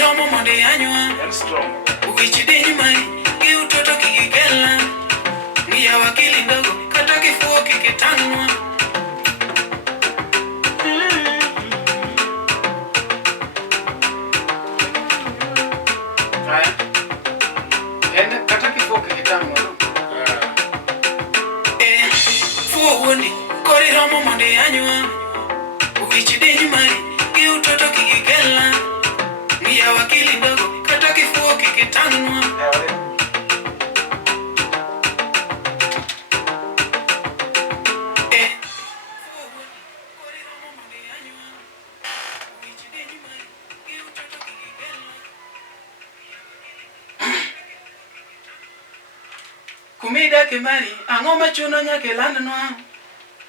romo monde anywa strong ukichidini mai gi utoto kikikela ni ya wakili ndogo kata kifuo kikitanwa kata kifuo kikitanwa fuo woni kori romo monde anywa ukichidini mai gi utoto kikikela ni ya wakili ndogo kata kifuo kikitanwa kumida kemari ango machuno nyake landnwa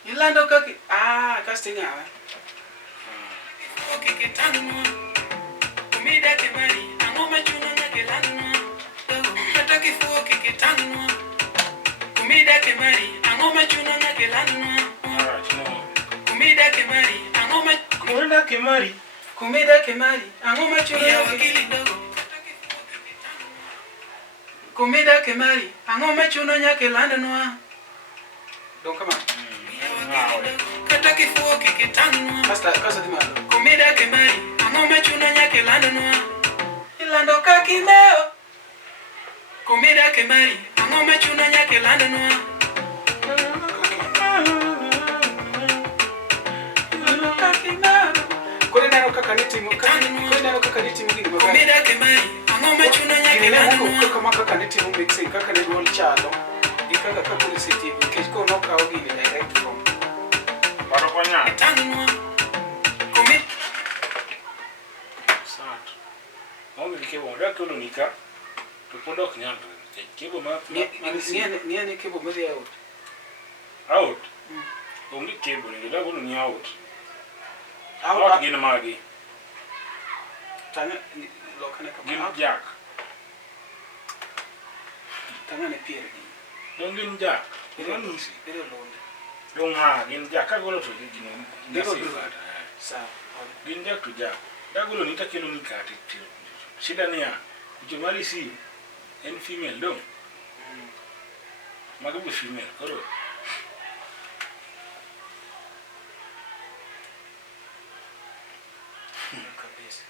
ilando kaki casting awa kikitanwa kumida kemari ango machuno nyake landnwa kata kifuo kikitanwa kumida kemari ango machuno nyake landnwa kumida kemari ango machuno ya wakili ndogo kumida kemari ango machuno nyake landnwa donc comment kata kifuo kikitanwa kasa dimalo kumida kemari ango machuno nyake landnwa ilando kakimeo kumida kemari ango machuno nyake landnwa Kwenda kakaniti mwingine kumida kemari ango machuno nyake landnwa kama kakaniti mwingine kaka ni wall chalo ikaka publicity kiko no ka ogini direct from Marokwanya tanwa kumit sat omi kebo ndakolo nika tupondo knyanga kebo ma ni kebo mali out ongi kebo ni ndakolo ni out gina magi tanga lokana kama jack tanga ne pier dongin jack non si pero londe donga gin jack ka golo to gino ndiko sa gin jack to jack dagolo ni takelo ni kati shida ni ya jomali si en female dong magabu female koro kabisa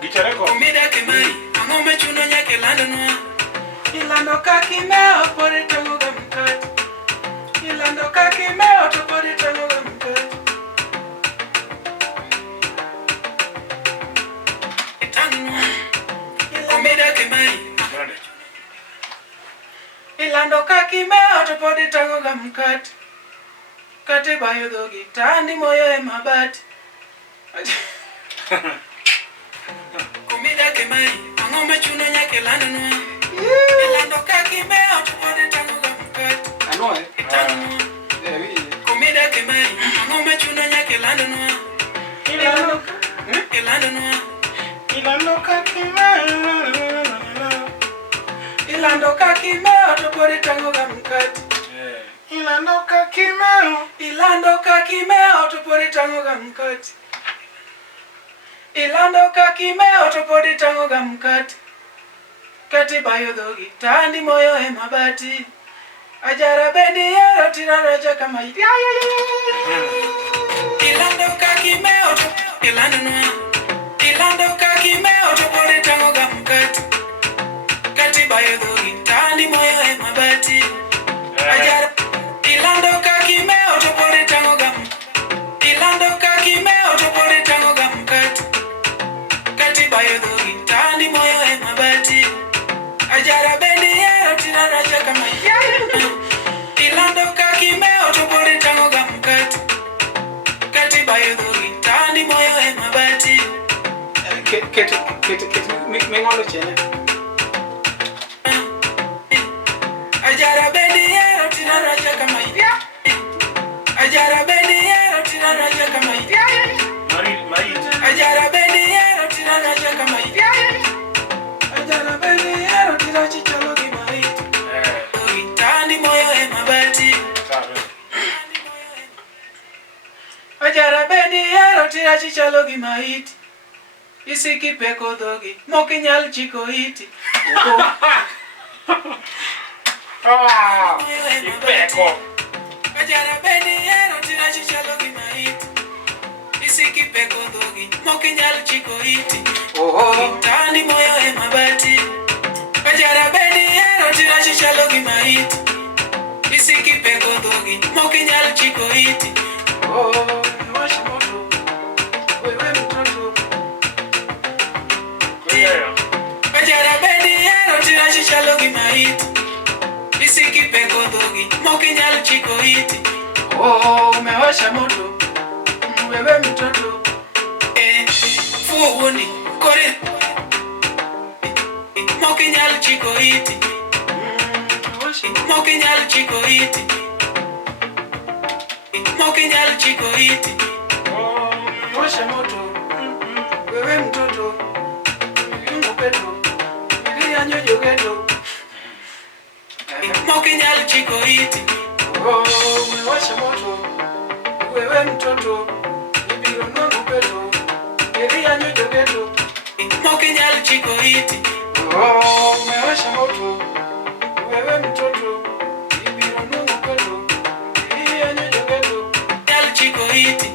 Gitareko kumida kemari ango machuno nyake landnwa ilando kakimeo pore tango gamkati ilando kakimeo to pore tango gamkati itanwa kumida kemari ilando kakimeo to pore tango gamkati kate bayo dogi tandi moyo e mabati kumida kemari ango machuno nyake landnwa ilando kakimeo to pore tango gamkati kumida kemari ango machuno nyake landnwa ilando kakimeo to pore tango gamkati ilando kakimeo to pore tango gamkati ilando kakimeo to pore tango gamkati kati bayo dogi tandi moyo e mabati ajara bendi yero tiraraja kama ilando kakimeo to ilando kakimeo to pore tango gamkati kati bayo dogi tandi moyo e mabati ajara ilando kakimeo to pore tango ilando kakimeo to pore tango gamkati kati bayo dogi tandi moyo e mabati ajara bendi yero tiraraja kama ilando kakimeo to pore tango gamkati kati bayo dogi tandi moyo e mabati kete mengolo chene ajara bendi yero tiraraja kama ajara bendi yero tiraraja kama ajara bendi yero tiraraja kama ajara bendi yero tirachi chalo ki mai tandi moyo e mabati chalo gima iti isiki peko dhogi mokinyal chiko iti. Ipeko Ajara beni ero tirachi chalo gima iti isiki peko dhogi mokinyal chiko iti. Tani moyo e mabati. Ajara beni ero tirachi chalo gima iti isiki peko dhogi mokinyal chiko iti. Washi moto wewe mtoto. Ajara beni ero tirachi chalo gima iti isiki peko dhogi mokinyal chiko iti. Umewasha moto wewe mtoto. Fuo uoni kore mokinyal chiko iti. Mokinyal chiko iti. Mokinyal chiko iti. Washa moto wewe mtoto. Yungo peto nilianyo jogeto. Mokinyal chiko iti. Umewasha moto wewe mtoto. Ibiro nwangu peto nilianyo jogeto. Mokinyal chiko iti. Umewasha moto wewe mtoto. Ibiro nwangu peto nilianyo jogeto. Nyal chiko iti.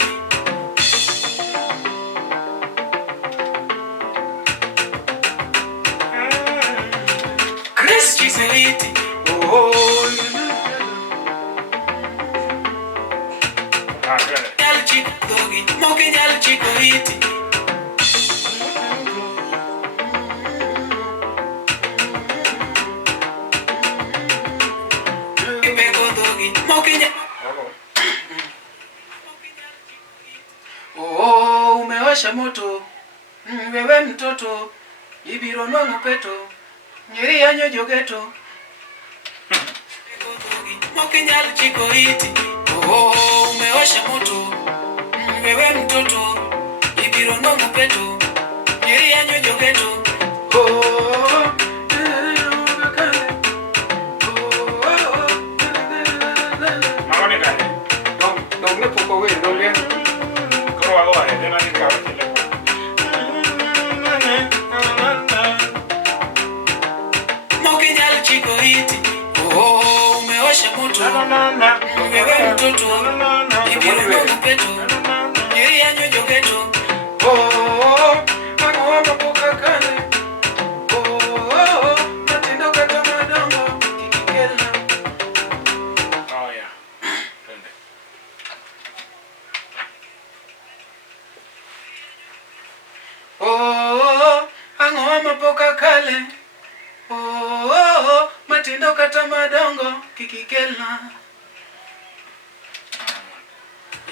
Chris chiko iti. Nyal chiko dhogi mokinyal chiko iti. Ipeko dhogi mokinyal. Umewasha moto wewe mtoto. Ibiro nwangu peto nyeri yanyo jogeto. Ipeko dhogi mokinyal chiko iti. Umewasha moto wewe mtoto. Ibiro nwangu peto nyeri yanyo jogeto. Magone gani? Dong ne poko we dong ne. Koro wago ahe, dena ni kawa tile. Mokinyal chiko iti. Umewasha moto wewe mtoto. Ibiro nwangu peto nyeri yanyo jogeto. Ang'owa mapoka kale. Matindo kata madongo kikikelna. Oh yeah. Twende. Ang'owa mapoka kale. Matindo kata madongo kikikelna.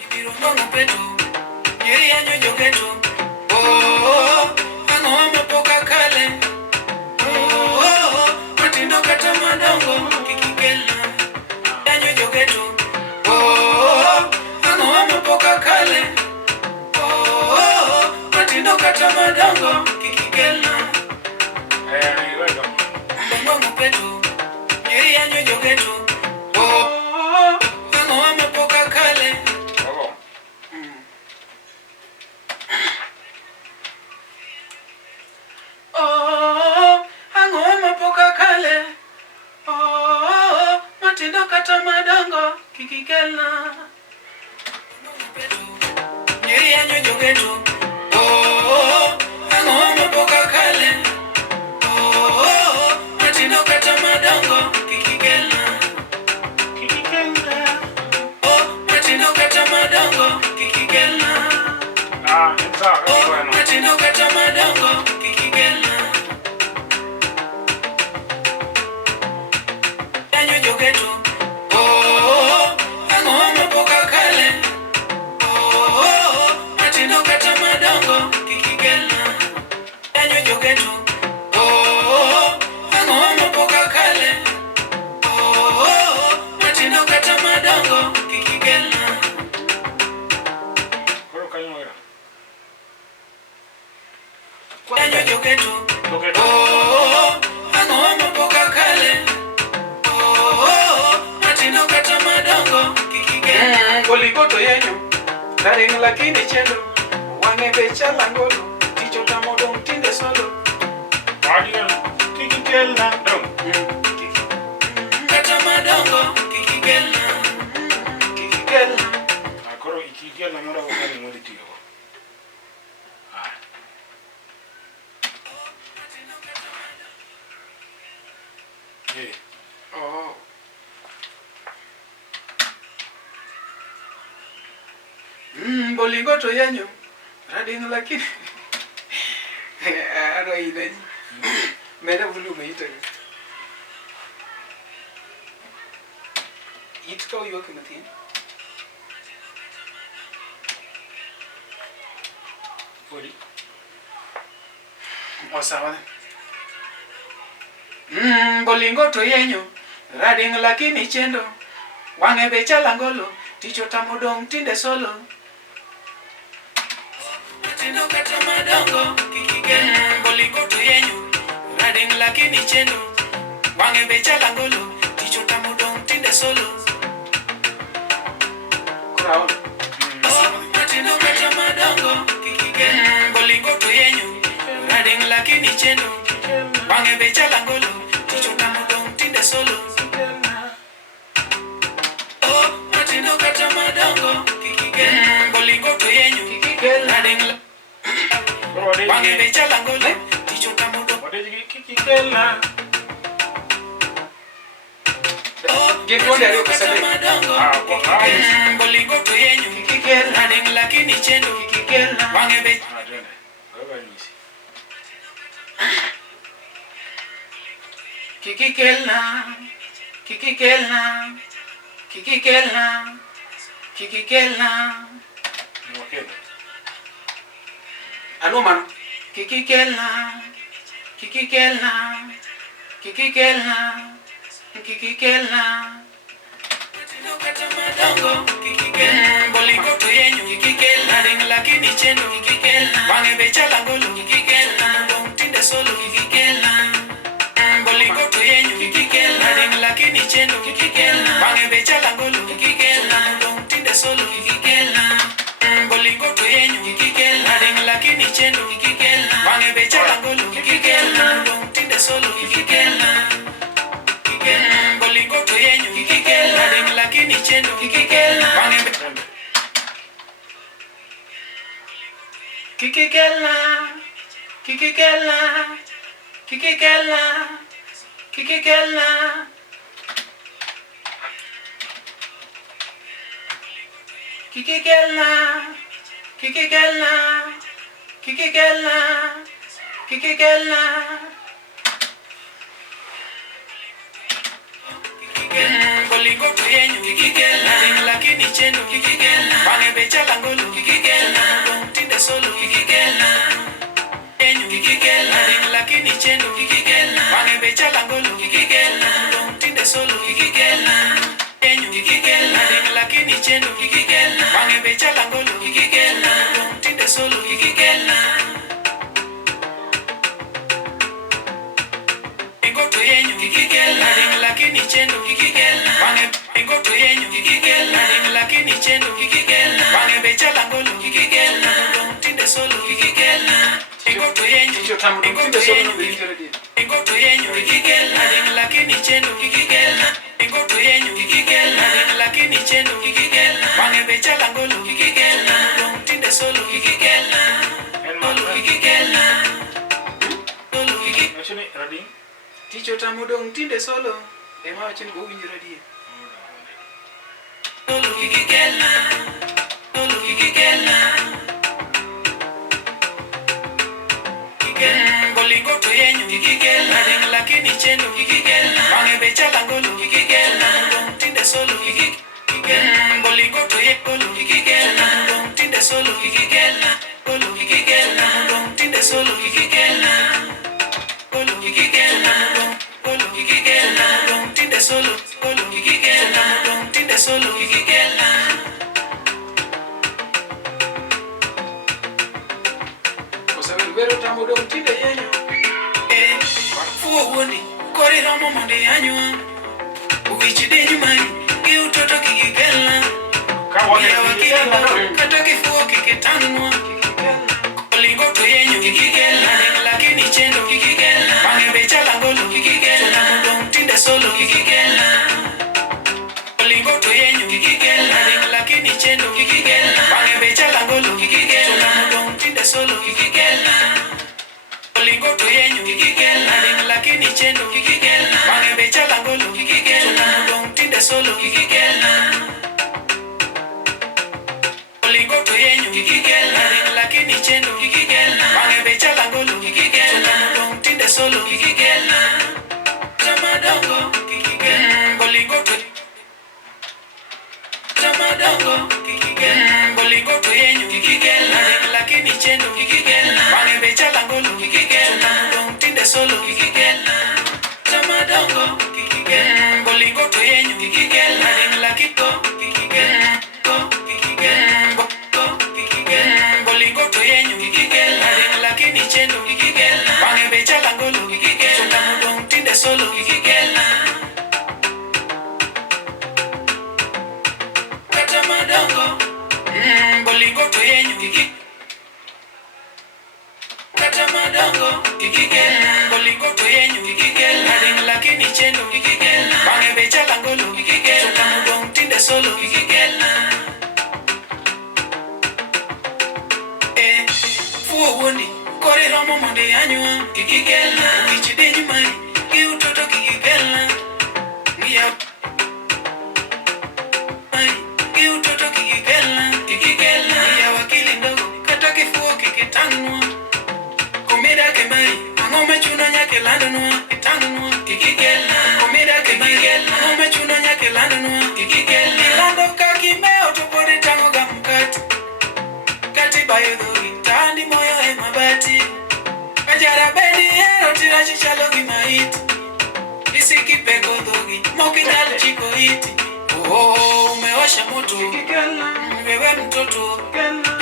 Ibiro nwangu peto nyeri yanyo jogeto. Ang'owa mapoka kale. Matindo kata madongo kikikelna. Yanyo jogeto. Ang'owa mapoka kale. Matindo kata madongo kikikelna. Iwedo. Nwangu peto nyeri yanyo jogeto. Ang'owa mapoka kale. Ogo. Ang'owa mapoka kale. Matindo kata madongo kikikelna. Nyeri yanyo jogeto. Ang'owa mapoka kale. Matindo kata madongo kikikelna. Matindo kata madongo kikikelna. It's all right. Matindo kata madongo kikikelna. Yanyo jogeto. Ang'owa mapoka kale. Matindo kata madongo kikikelna. Yanyo jogeto. Ang'owa mapoka kale. Matindo kata madongo kikikelna. Koro kanyo wera. Yanyo jogeto. Jogeto. Ang'owa mapoka kale. Matindo kata madongo kikikelna. Goligoto yenyo. Daring lakini chendo. Wange becha langolo ticho tamodong tinde solo. Adiel. Kiki kelna. Dong. Kata madongo kiki kelna. Kiki kelna. Akoro iki kelna mora wakani mwedi tiyo. Oh. Bolingo to yanyo. Rading lakini. Aro inaji. Mera volume ito. It ka uyo kimatin. Podi. Osawa. Bolingo to yenyo. Rading lakini chendo. Wange becha langolo. Ticho tamodong tinde solo. Matino kata madongo kikigel. Bolingo to yenyo. Rading lakini chendo. Wange becha langolo. Ticho tamodong tinde solo. Kurao. Matino kata madongo kikigel. Bolingo to yenyo. Rading lakini chendo. Wange becha langolo. Ticho tamodong tinde solo. Matino kata madongo kikigel. Bolingo to yenyo. Rading wange becha langolo. Ticho tamodong. Kiki kelna. Gitu dari kusabe. Bolingo to yenyo. Kikigel. Rading lakini chendo. Kikigel. Wange becha. Kikikelna, kikikelna, kikikelna, kikikelna. Ano man? Kikikelna, kikikelna, kikikelna, kikikelna. Bolingo to yenyo, kikikelna. Rading lakini chendo, kikikelna. Wange becha langolo, kikikelna. Dong tinde solo, kikikelna. Bolingo to yenyo kikikelna. Rading lakini chendo kikikelna. Wange becha langolo kikikelna. Dong tinde solo kikikelna. Bolingo to yenyo kikikelna. Rading lakini chendo kikikelna. Wange becha langolo kikikelna. Dong tinde solo kikikelna. Bolingo to yenyo kikikelna. Rading lakini chendo kikikelna. Wange becha kikikelna. Kikikelna. Kikikelna. Kikikelna. Kikikelna. Kikikelna. Kikikelna. Kikikelna. Bolingo to yenyo kikikelna. Rading lakini chendo kikikelna. Wange becha langolo kikikelna. Dong tinde solo kikikelna. Yenyo kikikelna. Rading lakini chendo kikikelna. Wange becha langolo kikikelna. Dong tinde solo kikikelna. Yenyo kikikelna. Rading lakini chendo kikikelna. Wange becha langolo kikikelna. Dong tinde solo kikikelna. Bolingo to yenyo kikikelna. Rading lakini chendo kikikelna. Wange to yenyo kikikelna. Rading lakini chendo kikikelna. Wange becha langolo kikikelna. Dong tinde solo kikikelna. Bolingo to yenyo tinde solo Bolingo to yenyo kikikelna. Rading lakini chendo kikikelna. Bolingo to yenyo kikikelna. Rading lakini chendo kikikelna. Wange becha langolo kikikelna. Dong tinde solo kikikelna. Solo kikikelna. Solo kikikelna. Ticho tamodong tinde solo. Ema wachini go winjo radie. Solo kikikelna. Solo kikikelna. Bolingo to yenyo kikikelna. Rading lakini chendo kikikelna. Wange becha langolo kikikelna. Dong tinde solo kikikelna. Bolingo to yenyo kikikelna. Dong tinde solo kikikelna. Solo kikikelna. Dong tinde solo kikikelna. Solo kikikelna. Solo kikikelna. Dong tinde solo. Solo kikikelna. Dong tinde solo kikikelna. Vero tamodong tinde yenyo. Fuo wuoni kori romo monde yanyo. Uwichi denyu mani gi utoto kikikelna. Yawa kikikelna. Kata kifuo kikitanwa. kikigela lakini chendo kikigela bange becha langolo kikigela mudong tinde solo kikigela olingo to yenyu kikigela lakini chendo kikigela bange becha langolo kikigela mudong tinde solo kikigela olingo to yenyu kikigela lakini chendo kikigela bange becha langolo kikigela mudong tinde solo kikigela olingo to yenyu kikigela lakini chendo kikigela bange becha langolo kikigela mudong tinde solo kikigela tamadongo kikigela olingo to tamadongo kikigela olingo to yenyu kikigela lakini chendo kikigela bange becha langolo kikigela mudong tinde solo kikigela tamadongo kikigela olingo to yenyu kikigela lakini kikigela bolingo to yenyu kikigela lakini chendo kikigela bange becha langolo kikigela mudong tinde solo kikigela kata madongo bolingo to yenyu kikigela kata madongo kikigela bolingo to yenyu kikigela lakini chendo kikigela bange becha langolo kikigela mudong tinde solo kikigela Fuwoni kore romo monde anywa kikigela kichide nyumai kiutoto kikigela ngia mai kiutoto kikigela ya wakili ndogo kata kifuo kikitanwa komida kemai ngome chuno nyake landonwa kitanwa kikigela komida kemigela ngome chuno nyake landonwa kikigela lando kakimeo topore tango gamkati kati bayodori tandi moyo mabati kajara bedi ero tira chichalo gimaiti isiki peko dogi moki nyal chiko iti umewasha moto wewe mtoto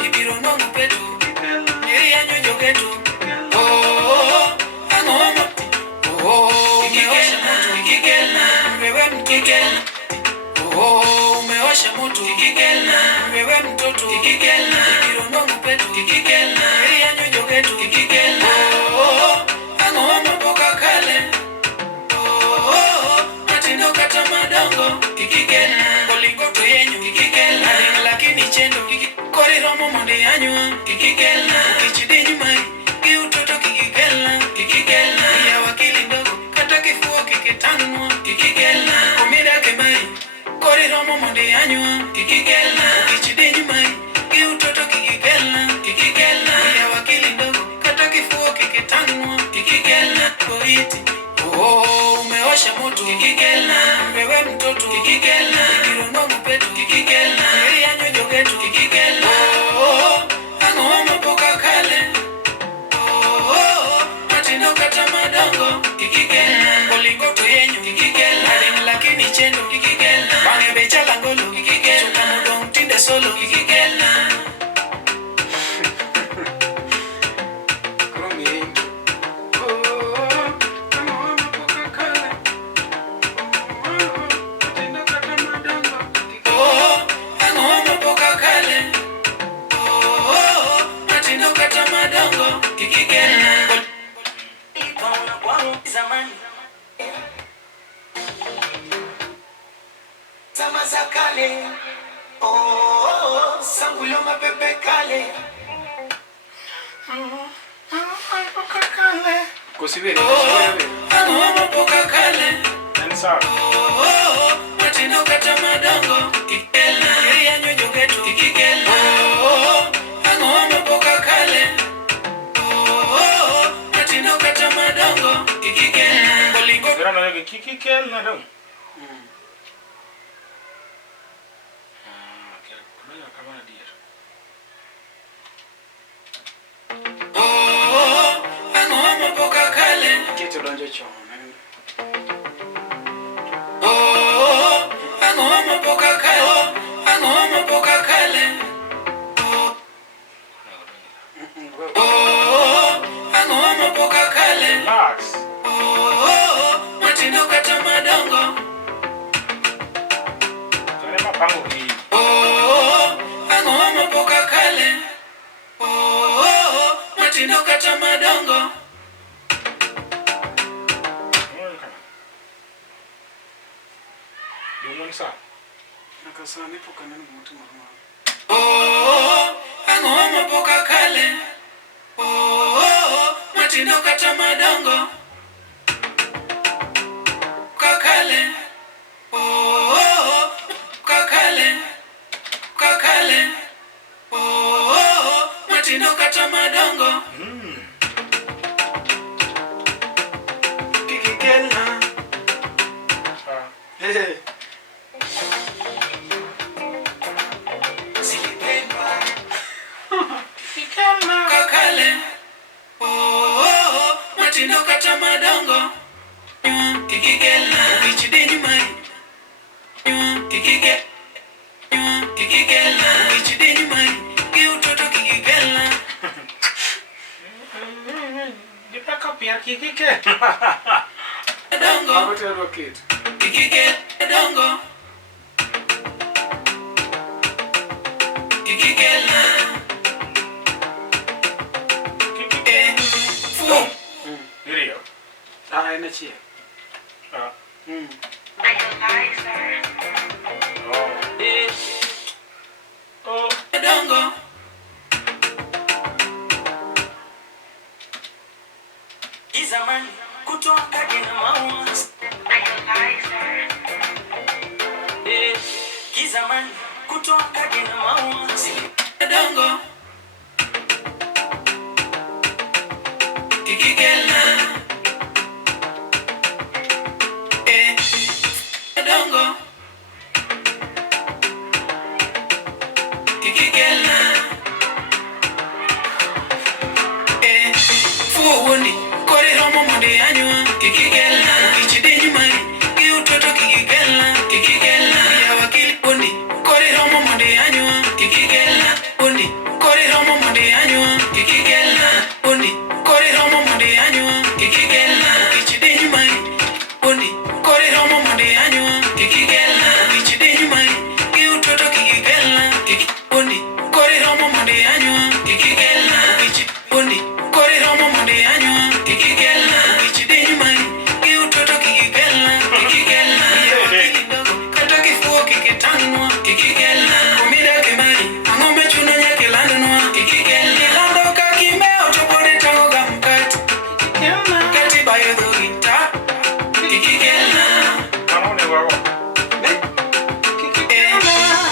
ibiro nongu petu niria nyonjo getu angoma umewasha moto wewe mtoto umewasha moto wewe mtoto ibiro nongu petu niria nyonjo getu angoma poka kale matindo kata madongo bolingo to yenyu kikigela lakini chendo kori romo monde anywa kikigela kichide nyumai kiutoto kikigela ya wakili ndogo kata kifuo kikitanwa kikigela komida kemai kori romo monde anywa kikigela kichide nyumai kiutoto kikigela ya wakili ndogo kata kifuo kikitanwa kikigela koiti umewasha moto kikigela wewe mtoto kikigela kironongo petu kikigela ria nyonjo getu kikigela angoma poka kale matindo kata madongo kikigela bolingo to yenyu kikigela lakini chendo kikigela bange becha langolo kikigela mudong tinde solo kikigela Kosibere. Angoma poka kale. Ansar. Matindo kata madongo kikigela ria nyonjo getu kikigela angoma poka kale. Matindo kata madongo kikigela bolingo Vera na yake kikigela dong. Kuna kama na dia. Angoma poka kale. Kitu donjo choma. Angoma poka kale. Angoma poka kale. Angoma poka kale. Relax. Matindo kata madongo. Kale mapango hii. Angoma poka kale. Matindo kata Ngoni sa. Nakasa nipo kanani mutima mama. Oh, angoma poka kale. Oh, matindo kata madongo. Kakale. Oh, kakale. Kakale. Oh, matindo kata madongo. Kikikela. Hey. Kakale. Oh, matindo kata madongo. Kikikela. Bichide nyumari. Kikikela. Kikikela. Bichide nyumari. Kiutoto kikikela. Dipaka pia kikikela. Dongo. Magote rocket. Kikikela dongo. Kikikela. Fu. Ndio. Ina chia. Ah. Oh. Dongo. Izamani kutoka kina maua. Kizamani kutoka kina maua. Dongo. Kikikela. Dongo. Kikikela. Fuwoni. Kori romo monde anywa. Kikikela. Kichide nyumari. Kiutoto kikikela. Kikikela. Ya wakili woni. Kori romo monde anywa. Kikikela. Woni. Kori romo monde anywa. Kikikela. Woni. Kori romo monde anywa. Kikikela. Kichide nyumari. Woni. Kori romo monde anywa. Kikikela. Kichide nyumari. Kiutoto kikikela. Woni. Kori romo monde anywa. Kikikela. Woni. Kori romo monde anywa. Kikikela. Kichide nyumari. Kiutoto kikikela. Kikikela. Ya wakili ndogo. Kata kifuo kikitanwa. Kikikela. Kumida kimari. Angombe chuno nyake landonwa. Kikikela. Ilando kakimeo chopore tangoga mkati. Katiba yodhogita. Kikikela. Kanaone wao.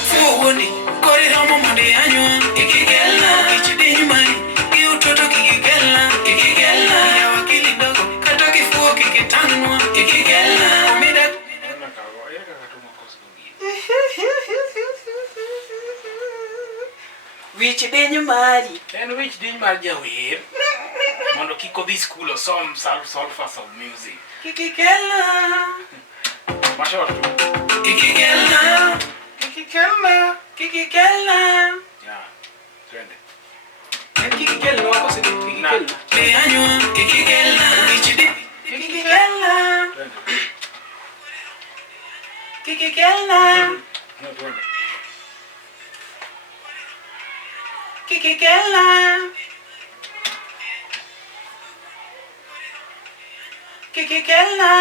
Fuwoni. Kori romo monde anywa. Kikikela. Kichide nyumari. Kiutoto kikikela. Kikikela. Ya wakili ndogo. Kata kifuo kikitanwa. Kikikela. Kumida Naona kawa yaka katuma kosi gogi. Wichide nyumari. En which din mar jawer. Mondo kiko dhi school or some solfas of music. Kikikela. Mashot. kikikela. Kikikela. Kikikela. Ya. Twende. Kikikela wako sidi kikikela. De anywa. Kikikela. Kichide. Kikikela. Twende. Kikikela. No, twende. Kikikela. Kikikela.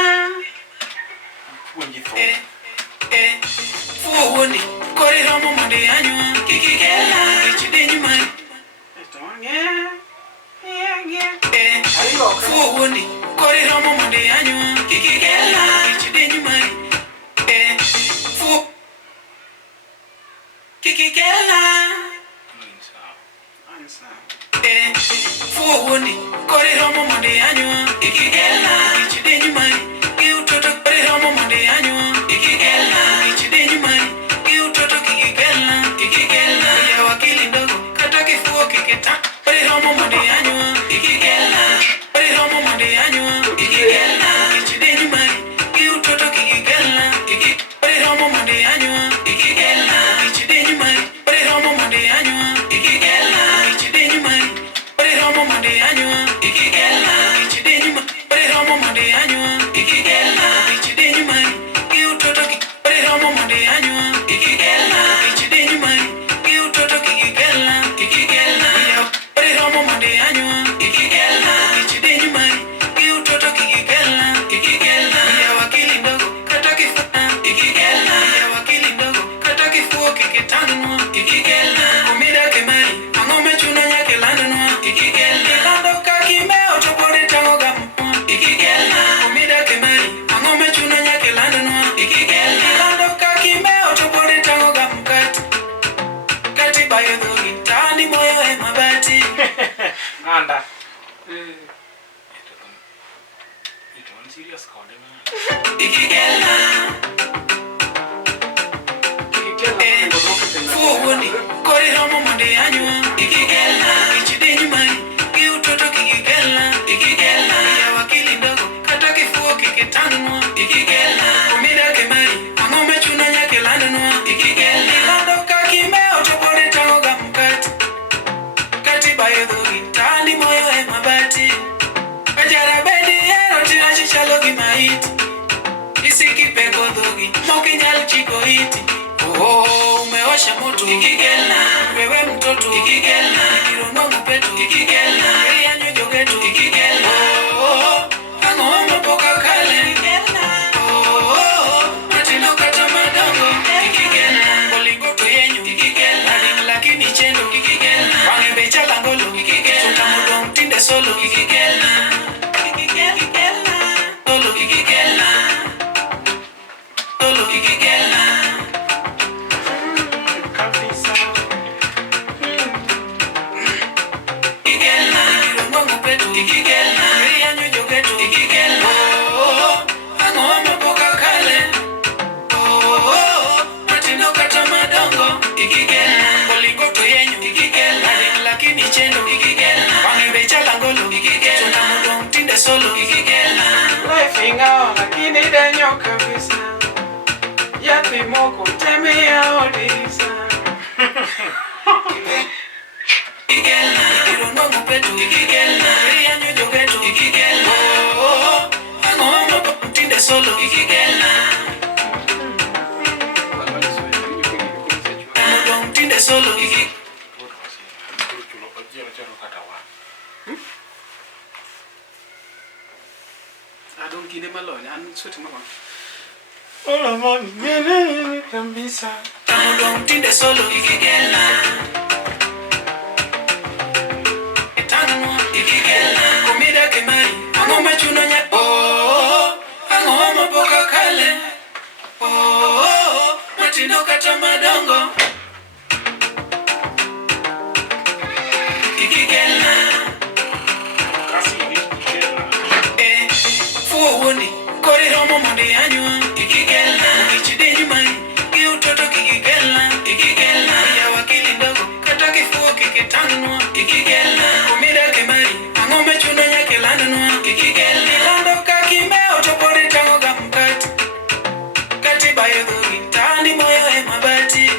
Puonji tho. Fuwoni. Kori romo monde anywa. Kikikela. Kichide nyumari. Fuwoni. Kori romo monde anywa. Kikikela. Kichide nyumari. Fu. Kikikela. Fuwoni. Kori romo monde anywa. Kikikela. Kichide nyumari. Kiutoto kori romo monde anywa. Kikikela. Kichide nyumari. Kiutoto kikikela. Kikikela. Ya wakili ndogo. Kata kifuo kikita. Kori romo monde anywa. Kikikela. Kori romo monde anywa. Kikikela. Kichide nyumari. Kiutoto kikikela. Kori romo monde anywa. Kikikela. Kichide nyumari. Kori romo monde anywa. Kikikela. Kichide nyumari. Kori romo monde anywa. Kikikela. Kichide nyumari. Kori romo monde anywa. Kikikela. Kichide nyumari. Kiutoto kori romo monde anywa. Kikikela. Kichide nyumari. Kiutoto kikikela. Kikikela. Kori romo monde anywa. Kikikela. Kichide nyumari. Kiutoto kikikela. Kikikela. Ya wakili ndogo. Kata kifuo. Kikikela. Ito on serious kode man. Ikikelna. Fuwoni, kori romo monde anywa. Ikikelna. Ichide nyumai, ki utoto kikikelna. Ikikelna. Ya wakili ndogo, kata kifuo kikitanwa. Ikikelna. Kumida kemari, angome chuna nyake landonwa. Ikikelna. Ilando kakimeo chopore taoga mkati. Kati bayo dhogi, tani moyo e mabati. Ajara bedi ero tina chichalogi maiti. Isiki peko dhogi, moki nyal chiko hiti. Umewasha moto ikikelna, wewe mtoto ikikelna, kirono mpeto ikikelna, yanyo jogeto ikikelna. Angoma poka kale ikikelna. Matino kata madongo ikikelna, bolingoto yenyu ikikelna, lakini chendo ikikelna, wange becha langolo ikikelna, tutamudo mtinde solo ikikelna. Ikikelna, solo ikikelna, solo ikikelna. Ikikelna, yanyo jogeto ikikelna. Angoma poka kale. Matino kata madongo ikikelna, bolingoto yenyu ikikelna, lakini chendo ikikelna, wange becha langolo ikikelna, tunamudo mtinde solo ikikelna. Life ingao lakini denyo kabisa. Yapi moko temea odisa. Ikikelna, kirono mpeto ikikelna, yanyo jogeto ikikelna. Angoma poka mtinde solo ikikelna, tunamudo mtinde solo ikikelna. Adon kine malone, an suti malone. Ola mami, mene kabisa. Tamudo mtinde solo ikikelna. Etanwa ikikelna. Kumida kemari, angoma chuno nya. Angoma poka kale. Matino kata madongo ikikelna. Kasi ikikelna. Fuwoni, kori romo monde anywa ikikelna. Ichide nyumai, ki utoto kikikelna. Ikikelna. Ya wakili ndogo, kata kifuo kikitanwa. Ikikelna. Kumida kemari, angome chuno nyake landonwa. Ikikelna. Ilando kakimeo chopore taoga mkati. Kati bayo dhogi, tani moyo e mabati.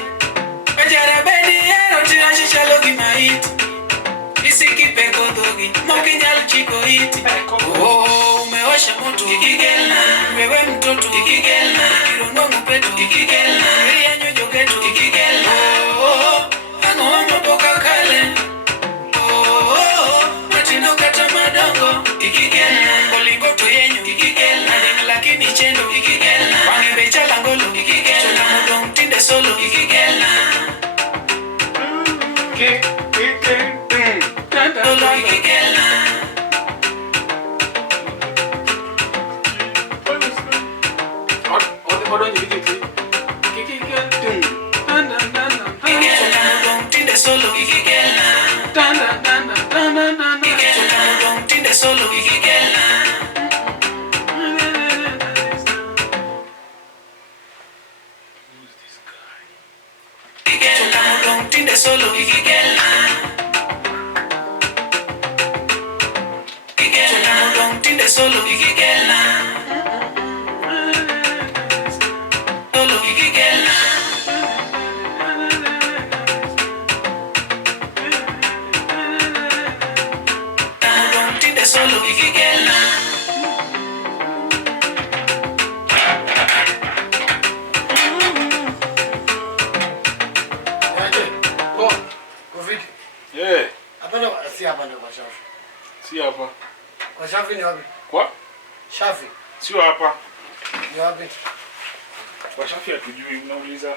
Ajara bedi ero tina chichalogi maiti. Isiki peko dhogi, moki nyal chiko hiti. Umewasha moto ikikelna, wewe mtoto ikikelna, kirono mpeto ikikelna, yanyo jogeto ikikelna. Angoma poka kale. Matino kata madongo ikikelna, bolingoto yenyu ikikelna, lakini chendo ikikelna, wange becha langolo ikikelna, tunamudo mtinde solo ikikelna. Solo ikikelna. Odon yikiti. Kikikel dum. Dan dan dan dan. Tunamudo mtinde solo ikikelna. Dan dan dan dan dan dan. Tunamudo mtinde solo ikikelna. Who's this guy? Tunamudo mtinde solo ikikelna. Tunamudo mtinde solo ikikelna. Solo ikikelna. Tamudo mtinde solo ikikelna. Si hapa ndio kwa Shafi. Si hapa. Kwa Shafi ni wapi? Kwa? Shafi Sio hapa. ni wapi? Kwa Shafi hatujui, unauliza.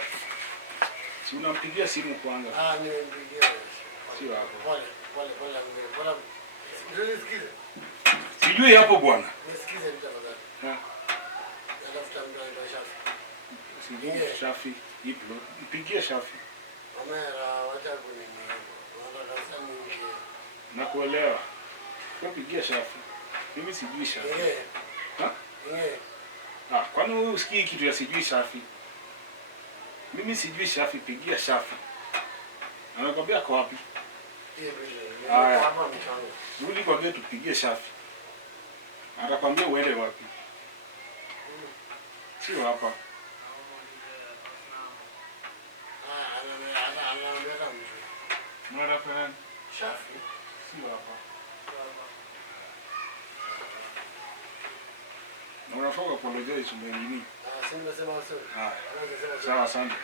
Si unampigia simu kwanza. Nimempigia. Sio hapa. Pole. Nisikize. Sijui hapo bwana. Nisikize tafadhali. Natafuta mtu anaitwa Shafi. Sijui Shafi. Ipo. Mpigie Shafi. Omera wacha kunini. Unataka sasa mwingie. Nakuelewa. Pigia shafi. Mimi sijui shafi. Ha? Eh. Kwani wewe usikii kitu ya sijui shafi? Mimi sijui shafi, pigia shafi. Anakwambia kwa wapi? Haya. Rudi kwa gate tupigie shafi. Atakwambia uende wapi? Sio hapa. Mwana pana Shafi. sio hapa. Na unafaa apologize umenini? Sema sorry. Sawa sana.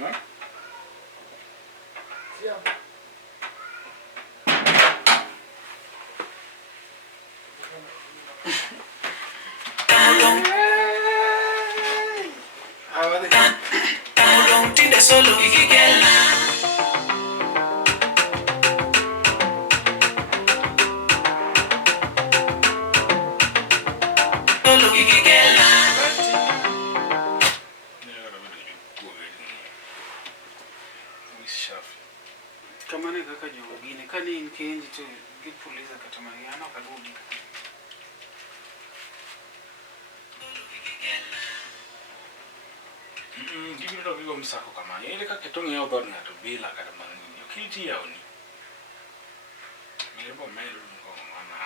Ha? Sia. Tamudong tinde solo ikikela. Solo ikikela. Shafi. Kamane kaka jogo gine kani inkenji to gipuliza katamani ana kagudi. Gibiro to gigo msako kama ile kaka tongi yao bado ngato bila katamani. Yokiti yao ni. Milebo melu ngo mama.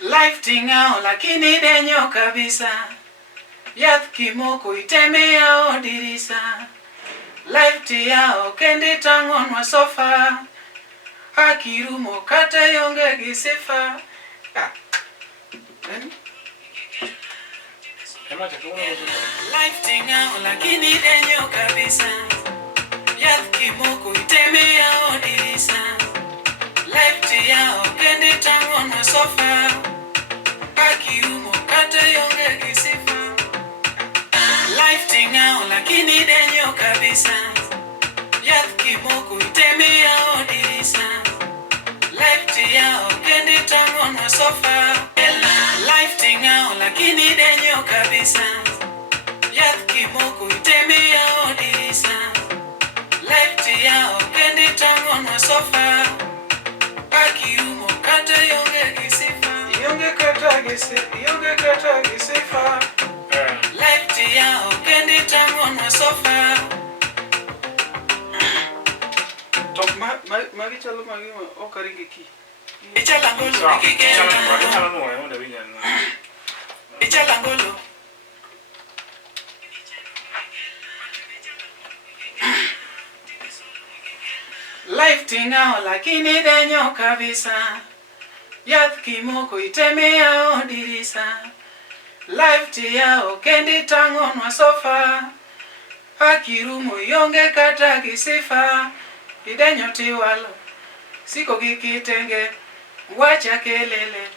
Life tingao lakini denyo kabisa. Yath kimoko itemea odirisa. Life tiyao kendi tangon wa sofa. Hakirumo kata yonge gisifa. Ema chakuna moto. Life tingao lakini denyo kabisa. Yath kimoko itemea odirisa. Life tiyao kendi tangon wa sofa. Hakirumo kata yonge gisifa. Life tingao lakini denyo kabisa. Yath kimoko itemea odirisa. Life tiyao kendi tangon wa sofa. Life tingao lakini denyo kabisa. Yath kimoko itemea odirisa. Life tiyao kendi tangon wa sofa. Hakirumo kata yonge gisifa. Yonge kata gisifa. Life tiyao kendi tangon wa sofa. Top magi chalo magi okaringi ki. Ichalangolo ikikela. Ichalangolo. Life tingao lakini denyo kabisa. Yath kimoko itemea odirisa. Life tiyao kendi tangon wa sofa. Hakirumo yonge kata gisifa. Idenyo tiwalo siko gikitenge. Wacha kelele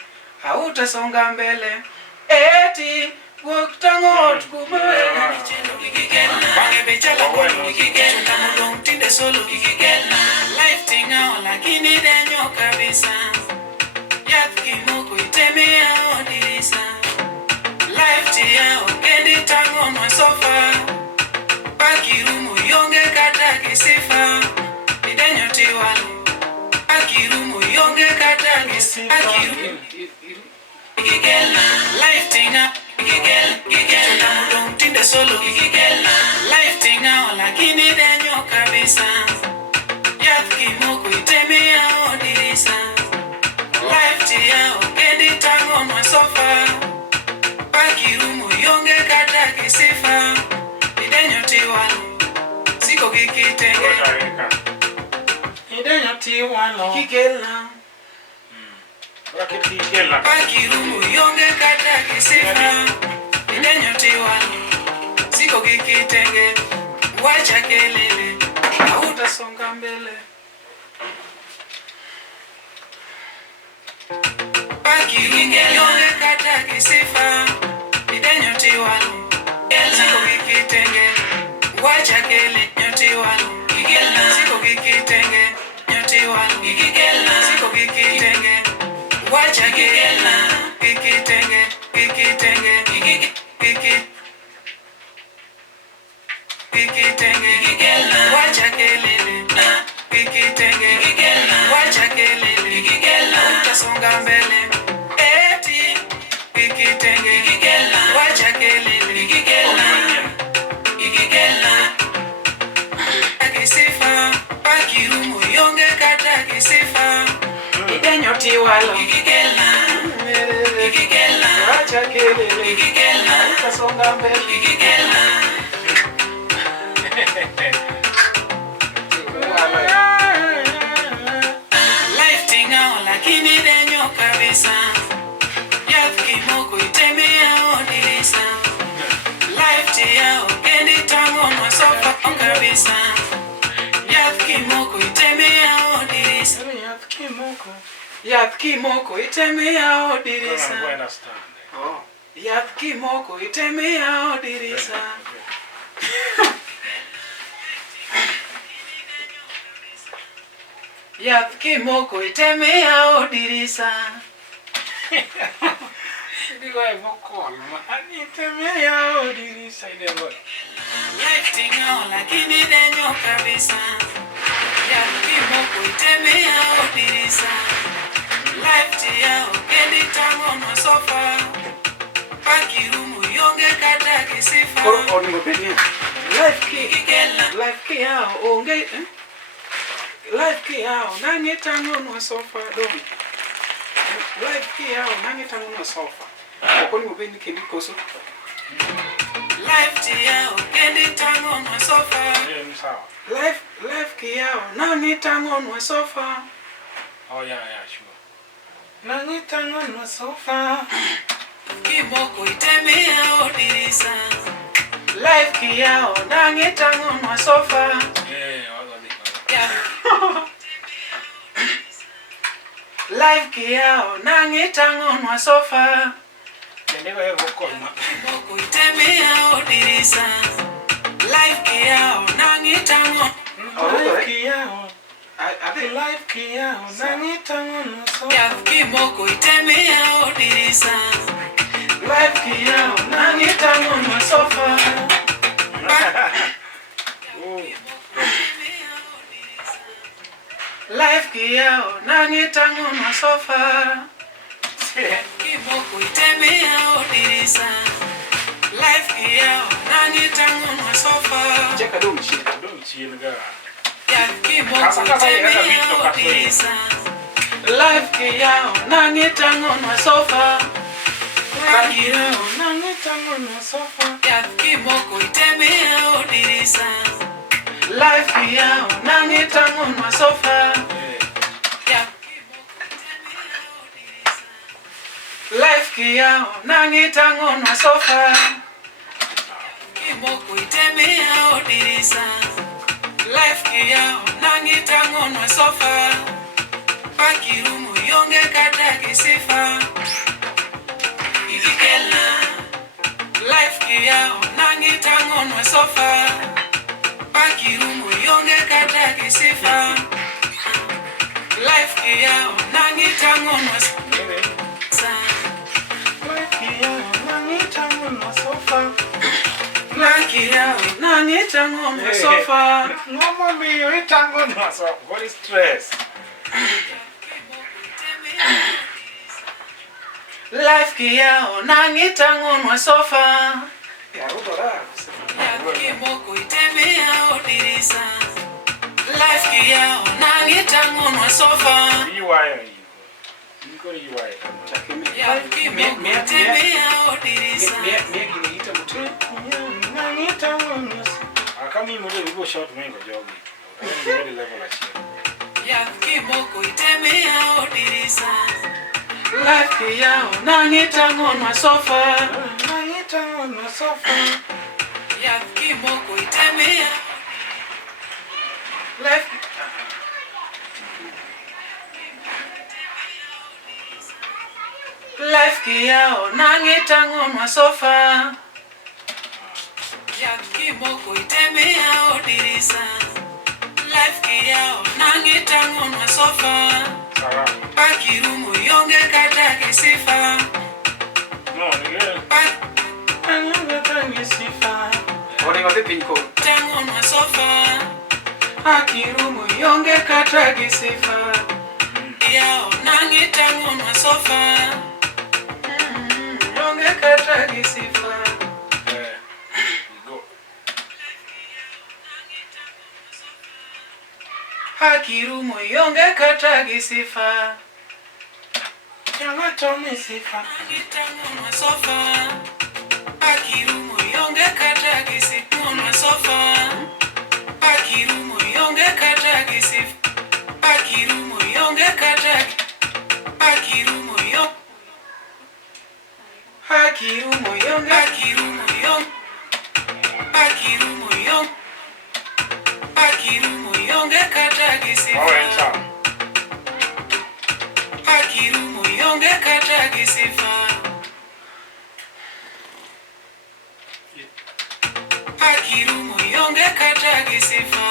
hautasonga mbele. Eti wuok tangot kumawena. Wange bechala ngolo ikikela. Tamudong tinde solo ikikela. Life tingao lakini denyo kabisa. Yath kimoko itemea odirisa. Life tiyao kendi tangon wa sofa. Hakirumo yonge kata gisifa. Idenyo tiwalo Hakirumo yonge kata gisifa. Hakirumo ikikela. Life tinga ikikela. Tamudong tinde solo ikikela. Life tingao lakini denyo kabisa. Yath kimoko itemea odirisa. Life tiyao kendi tangon wa sofa. Hakirumo yonge kata gisifa. Idenyo tiwalo siko gikitenge. Idenyo tiwalo. Ikikela. Rakikela. Hakirumo yonge kata gisifa. Idenyo tiwalo siko gikitenge. Wacha kelele hautasonga mbele. Hakirumo yonge kata gisifa. Idenyo tiwalo siko gikitenge. Wacha kelele nyotiwalo. Siko gikitenge. Nyotiwalo. Siko gikitenge. Wacha kelele. Gikitenge. songa mbele eti ikitenge ikigela wacha kelele ikigela akisifa pakirumu yonge kata kisifa idenyo tiwalo ikigela wacha kelele ikigela songa mbele ikigela life tingao lakini denyo kabisa yath kimoko itemea odirisa life tiao kendi tango masofa kabisa yath kimoko itemea odirisa yath kimoko itemea odirisa yath kimoko itemea odirisa yath kimoko itemea odirisa Digo è vocal, ma itemea odirisa idemo. life tingao lakini denyo kabisa yath kimoko itemea odirisa life tiao kendi tango masofa pakirumu yonge kata kisifa life ki yao onge life ki yao nangi tango no sofa domi life ki yao nangi tango no sofa okoni mobeni kendi koso life ti yao kendi tango no sofa life ki yao nangi tango no sofa Oh yeah, sure. Nangi tango no sofa. kimoko itemea odirisa life ki yao nangi tango no sofa life ki yao nangi tango no sofa Digo è vocal, ma kimoko itemea odirisa life ki yao nangi tango life kia, nangi tango no sofa. yath kimoko itemea odirisa life ki yao nangi tango no sofa life ki yao nangi tango no sofa kimoko itemea odirisa life ki yao nangi tango no sofa Cheka domi chini. Don't chill ga. yath kimoko itemea odirisa life ki yao nangi tango no sofa Nangi tango no sofa. yath kimoko itemea odirisa life ki yao nangi tango no sofa life ki yao nangi tango no sofa kimoko itemea odirisa life ki yao nangi tango no sofa pakirumu yonge kata kisifa ikigela life ki yao nangi tango no sofa pakirumu yonge kata kisifa life ki yao nangi tango no sofa Lucky yao nangi tango no sofa No mami, yo tango no sofa. What is stress? life ki yao nangi tango no sofa yath kimoko itemea odirisa life ki yao nangi tango no sofa Niko iwaye. yath kimoko itemea odirisa Nangi tango no sofa. Kama imo le go short mengo jogi. Ngori level achie. yath kimoko itemea odirisa life ki yao nangi tango no sofa Nangi tango no sofa. yath kimoko itemea life life ki yao nangi tango no sofa yath kimoko itemea odirisa life ki yao nangi tango no sofa Sawa. pakirumu yonge kata kisifa No, nige. Nangi Tangi sifa. Oringo dhi piny koro. tango no sofa pakirumu yonge kata kisifa kiyao nangi tango na sofa yonge kata gisifa hakirumo yonge kata gisifa Yanga tomi sifa tango na sofa hakirumo yonge kata gisifa na sofa hakirumo yonge kata gisifa hakirumo yonge kata hakirumo yonge hakirumo yonge hakirumo yonge hakirumo yonge hakirumo yonge kata gisifa hakirumo yonge kata gisifa hakirumo yonge kata gisifa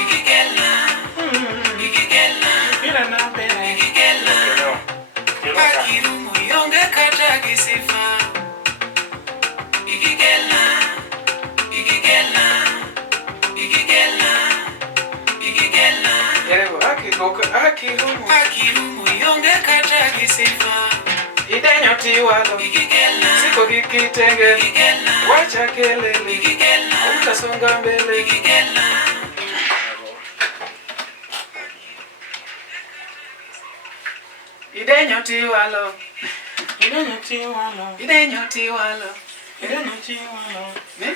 ikigela ila na pera ikigela hakirumo yonge kata gisifa ikigela yego hakirumo yonge kata gisifa idenyo tiwalo siko gikitenge wacha kelele utasonga mbele idenyo tiwalo Idenyo tiwalo idenyo tiwalo Idenyo tiwalo ne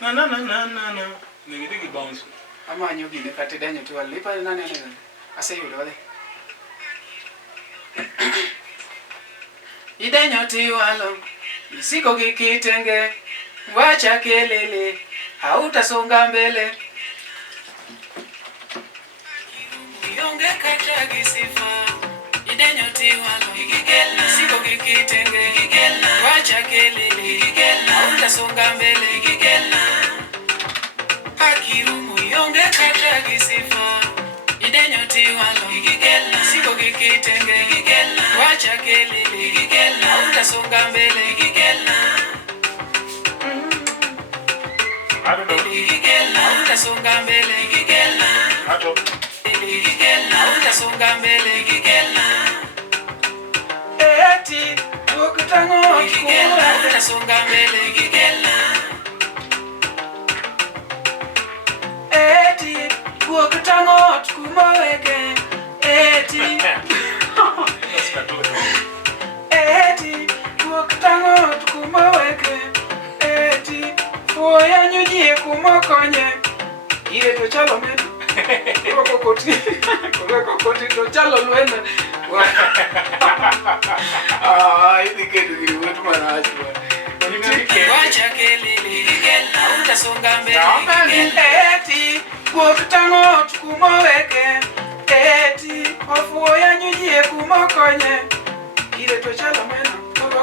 na Nigidigi bounce amanyo gine kata idenyo tiwalo lipa nane aseyudo wale idenyo tiwalo siko gikitenge wacha kelele hautasonga mbele yonge kata gisifa idenyo tiwalo siko gikitenge wacha kelele hautasonga mbele hakirumo yonge kata gisifa idenyo tiwalo siko gikitenge wacha kelele hautasonga mbele hautasonga mbele hautasonga mbele eti ukutango hautasonga mbele eti ukutango tukumoweke eti eti ukutango tukumoweke eti fuoya nyunyie kumokonye ile to chalo meno kokoti to chalo lwenda hivi kitu kiwetu maraji wacha kelele hautasonga mbele eti kuokitango tukumoweke eti ofuoya nyunyie kumokonye ile to chalo meno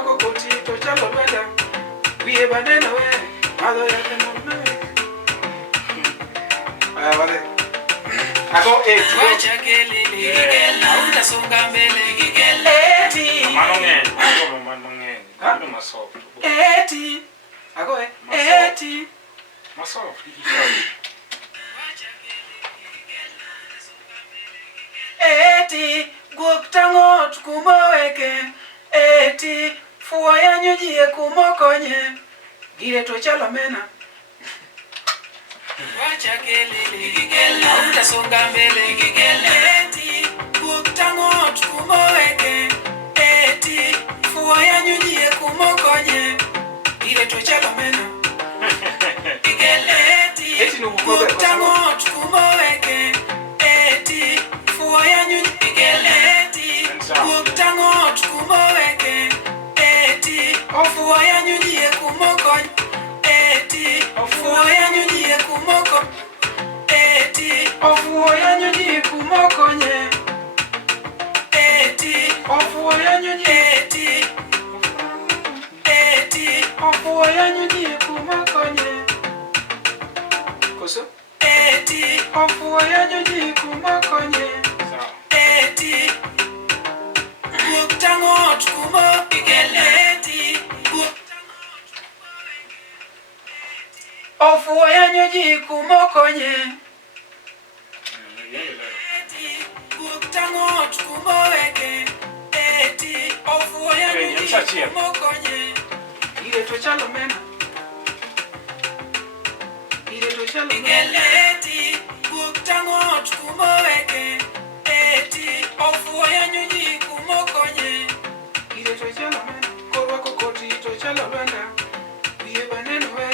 kokoti to chalo lwenda wiye baneno we madho yake mwana vale ako eti wacha kelele hautasonga mbele eti Manonge Ito masoft eti ako eti Masoft eti guoktango tukumoweke eti fuoya nyunyie kumokonye gire to chalo mena wacha kelele hautasonga mbele eti guoktango tukumoweke eti fuoya nyunyie kumokonye gire to chalo mena eti guoktango tukumoweke eti fuoya nyunyie eti guoktango tukumoweke eti ofuoya nyunyie kumokonye eti ofuoya nyunyie kumoko eti ofuoya nyunyie kumokonye eti ofuoya nyunyie eti ofuoya nyunyie kumokonye koso eti ofuoya nyunyie kumokonye eti guoktango tukumoweke eti ofuoya nyunyie kumokonye achiel. Mokonye. Ire to chalo mena. Ire to chalo Ingeleti. Guok tangot kumoweke. Eti. Ofuoya nyunyi kumokonye. Ire to chalo mena. Korwako koti to chalo lwenda. Wiye baneno we.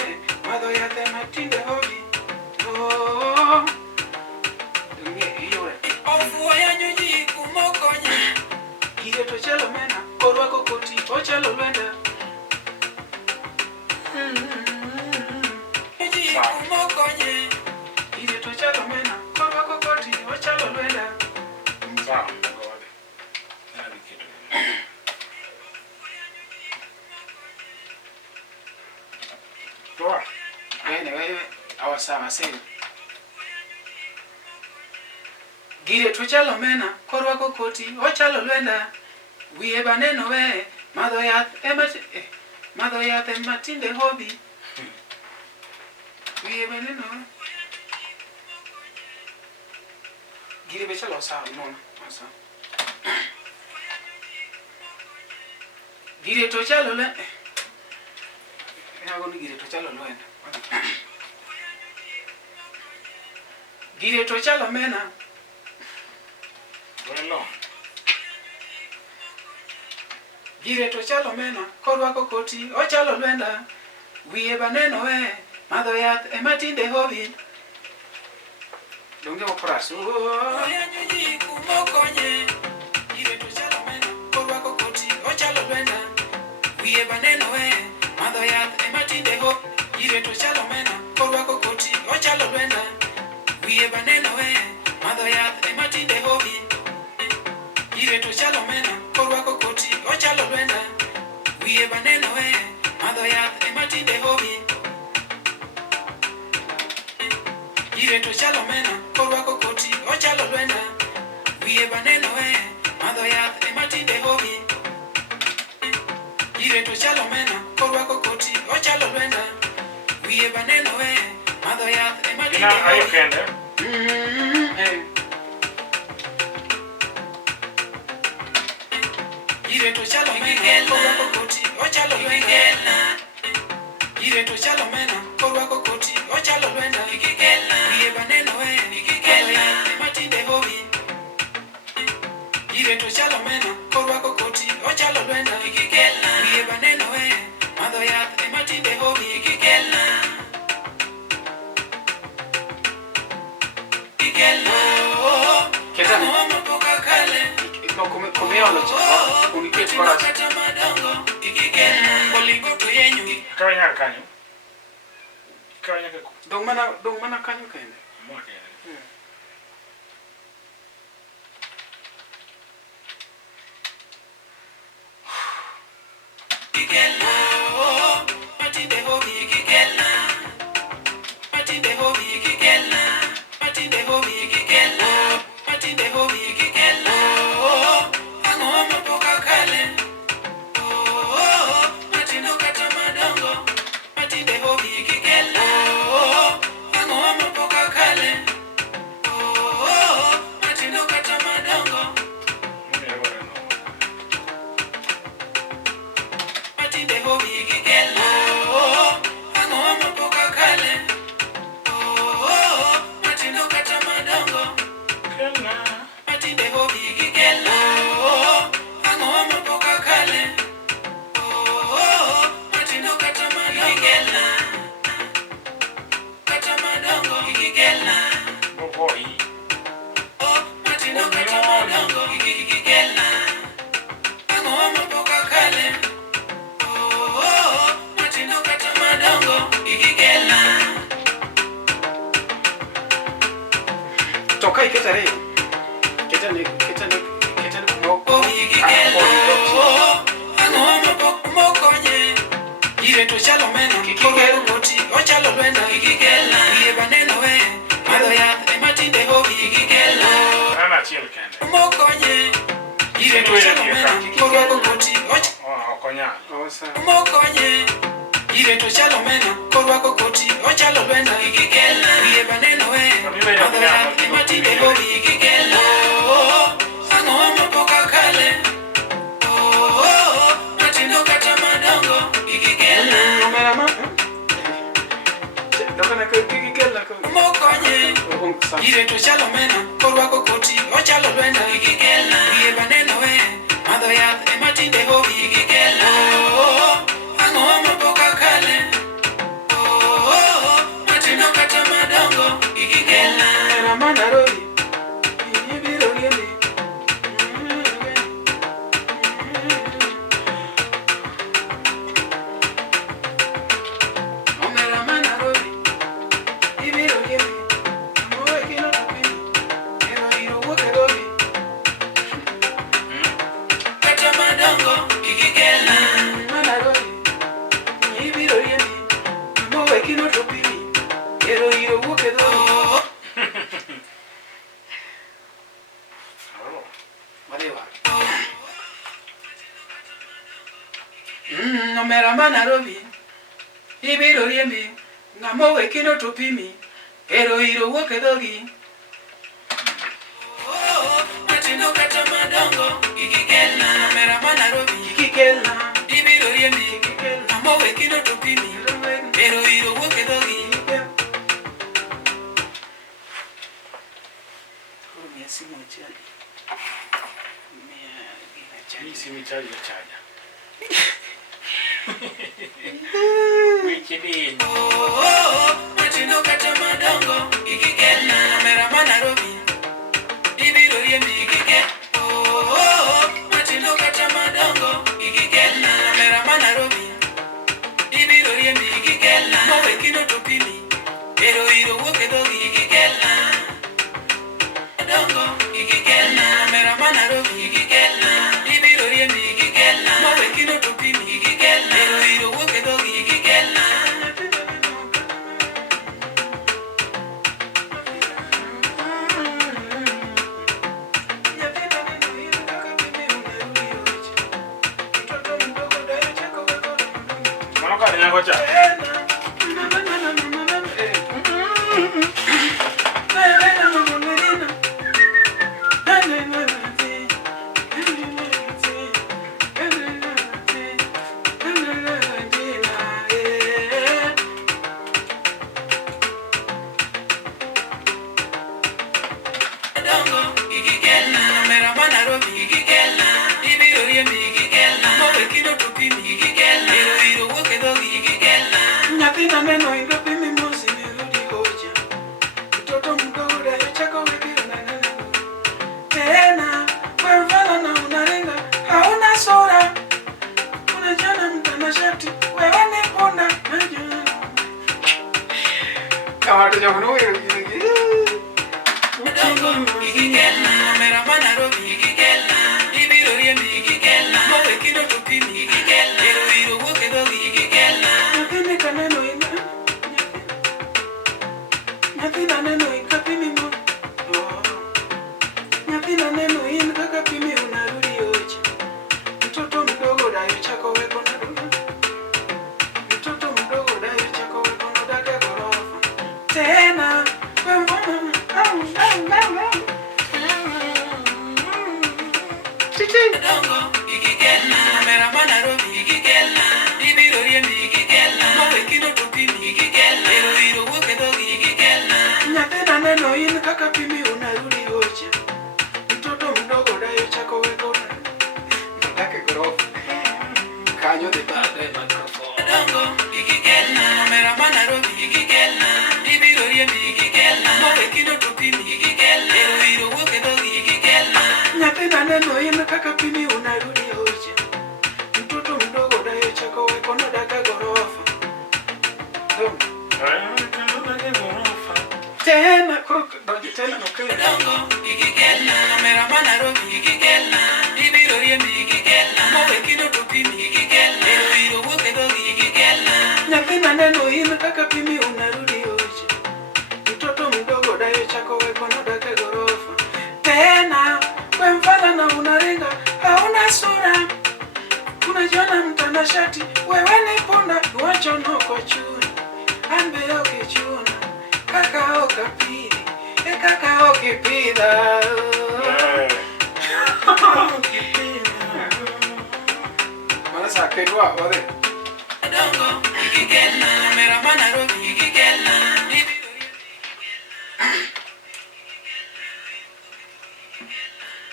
Madho yathe matinde hobi. Oh. Ofuoya nyunyi kumokonye. Ire to chalo mena. Korwako koti to chalo lwenda. Kumokonye. Ire to chalo mena. Korwako koti to chalo lwenda. Sawa, ngode. Nani kitu. Toa. Wewe awasawa sasa. Gire to chalo mena. Korwako koti to chalo lwenda. Wiye baneno we. Madho yath matinde hobi. Wiye baneno we. Gire be chalo sawa mona. Asa. Gire to chalo le. Yago ni gire to chalo lwenda. Gire to chalo mena. Bueno. Gire to chalo mena. Korwako koti o chalo lwenda. Wiye baneno we. Madho yath matinde hobi. Donge opras. Oya nyunyi kumokonye. Gire to chalo mena. Korwako koti o chalo lwenda. Wiye baneno we. Madho yath matinde hobi. Gire to chalo mena. Korwako koti o chalo lwenda. Wiye baneno we. Madho yath matinde hobi. Gire to chalo mena. Korwako koti o chalo lwenda. Wiye baneno we. Madho yath matinde hobi. Gire to chalo mena. Korwako koti o chalo lwenda. Wiye baneno we. Madho yath matinde hobi. Gire to chalo mena. Korwako koti o chalo lwenda. Wiye baneno we. Madho yath matinde hobi. Ina ayokende. Gire to chalo mena. Korwako koti o chalo lwenda. Gire to chalo mena. Korwako koti o chalo lwenda. Wiye baneno we. Madho yath matinde hobi. Gire to chalo mena. Korwako koti o chalo lwenda. Wiye baneno we. Madho yath matinde hobi. Ketana mama poka kale. Komeo lo chako. Uniketi kwa rasi. Koliko to yenyu. Kawanya kanyo. Kawanya ko. Dong mana kanyo kende. Mwake. Matinde hobi kikela. Matinde hobi kikela. Matinde hobi kikela. Matinde hobi kikela. Angoma poka kale. Matindo kata madongo. Matinde hobi kikela. Angoma poka kale. Matindo kata madongo. Matinde hobi kikela. Angoma poka kale. Matindo kata madongo. Kena. Matinde hobi kikela. Angoma poka kale. Matindo kata madongo. Kata madongo kikela. Boboi. Matindo kata madongo kikela. Angoma poka kale. Matindo kata madongo kikela. Toka iketare. Ketane kumoko kikela. Angoma poka mokonye. Gire to chalo mena. Kikela koti o chalo lwenda. Wiye baneno we. Madho yath matinde hobi kikela. Ana achiel kende. Mokonye. Gire to chalo mena. Korwako koti o Okonya. mokonye. Gire to chalo mena. Korwako koti o chalo lwenda. Wiye baneno we. Madho yath matinde hobi kikela. Angoma poka kale. Matindo Ire to chalo mena, korwako koti, ochalo lwenda. Iye baneno we, madho yath ema tinde hobi. Ang'o mapoka kale. Matino kata madongo. Era Nairobi, ibiro riembi. Nairobi, ibiro riembi, ng'amo wekino to pimi, ero iro wuok e dhogi. Matino kata madongo, ikikelna, mera ma Nairobi, ikikelna, ibiro riembi, ng'amo wekino to pimi, ero iro wuok e dhogi. Koro mia simu chali. Hii simu chali ya chaja. Wichini. Matino kata madongo, ikikelna, mera ma Nairobi, ibiro riembi, ikikelna. Matino kata madongo, ikikelna, mera ma Nairobi, ibiro riembi, ikikelna. Mowekino to pimi, ero iro wuok e dhogi, ikikelna. Madongo, ikikelna, mera ma Nairobi, ikikelna. Ibiro riembi, ikikelna. Mowekino to pimi, ikikelna. Ero iro wuok e dhogi, ikikelna. Mano ka nyango cha.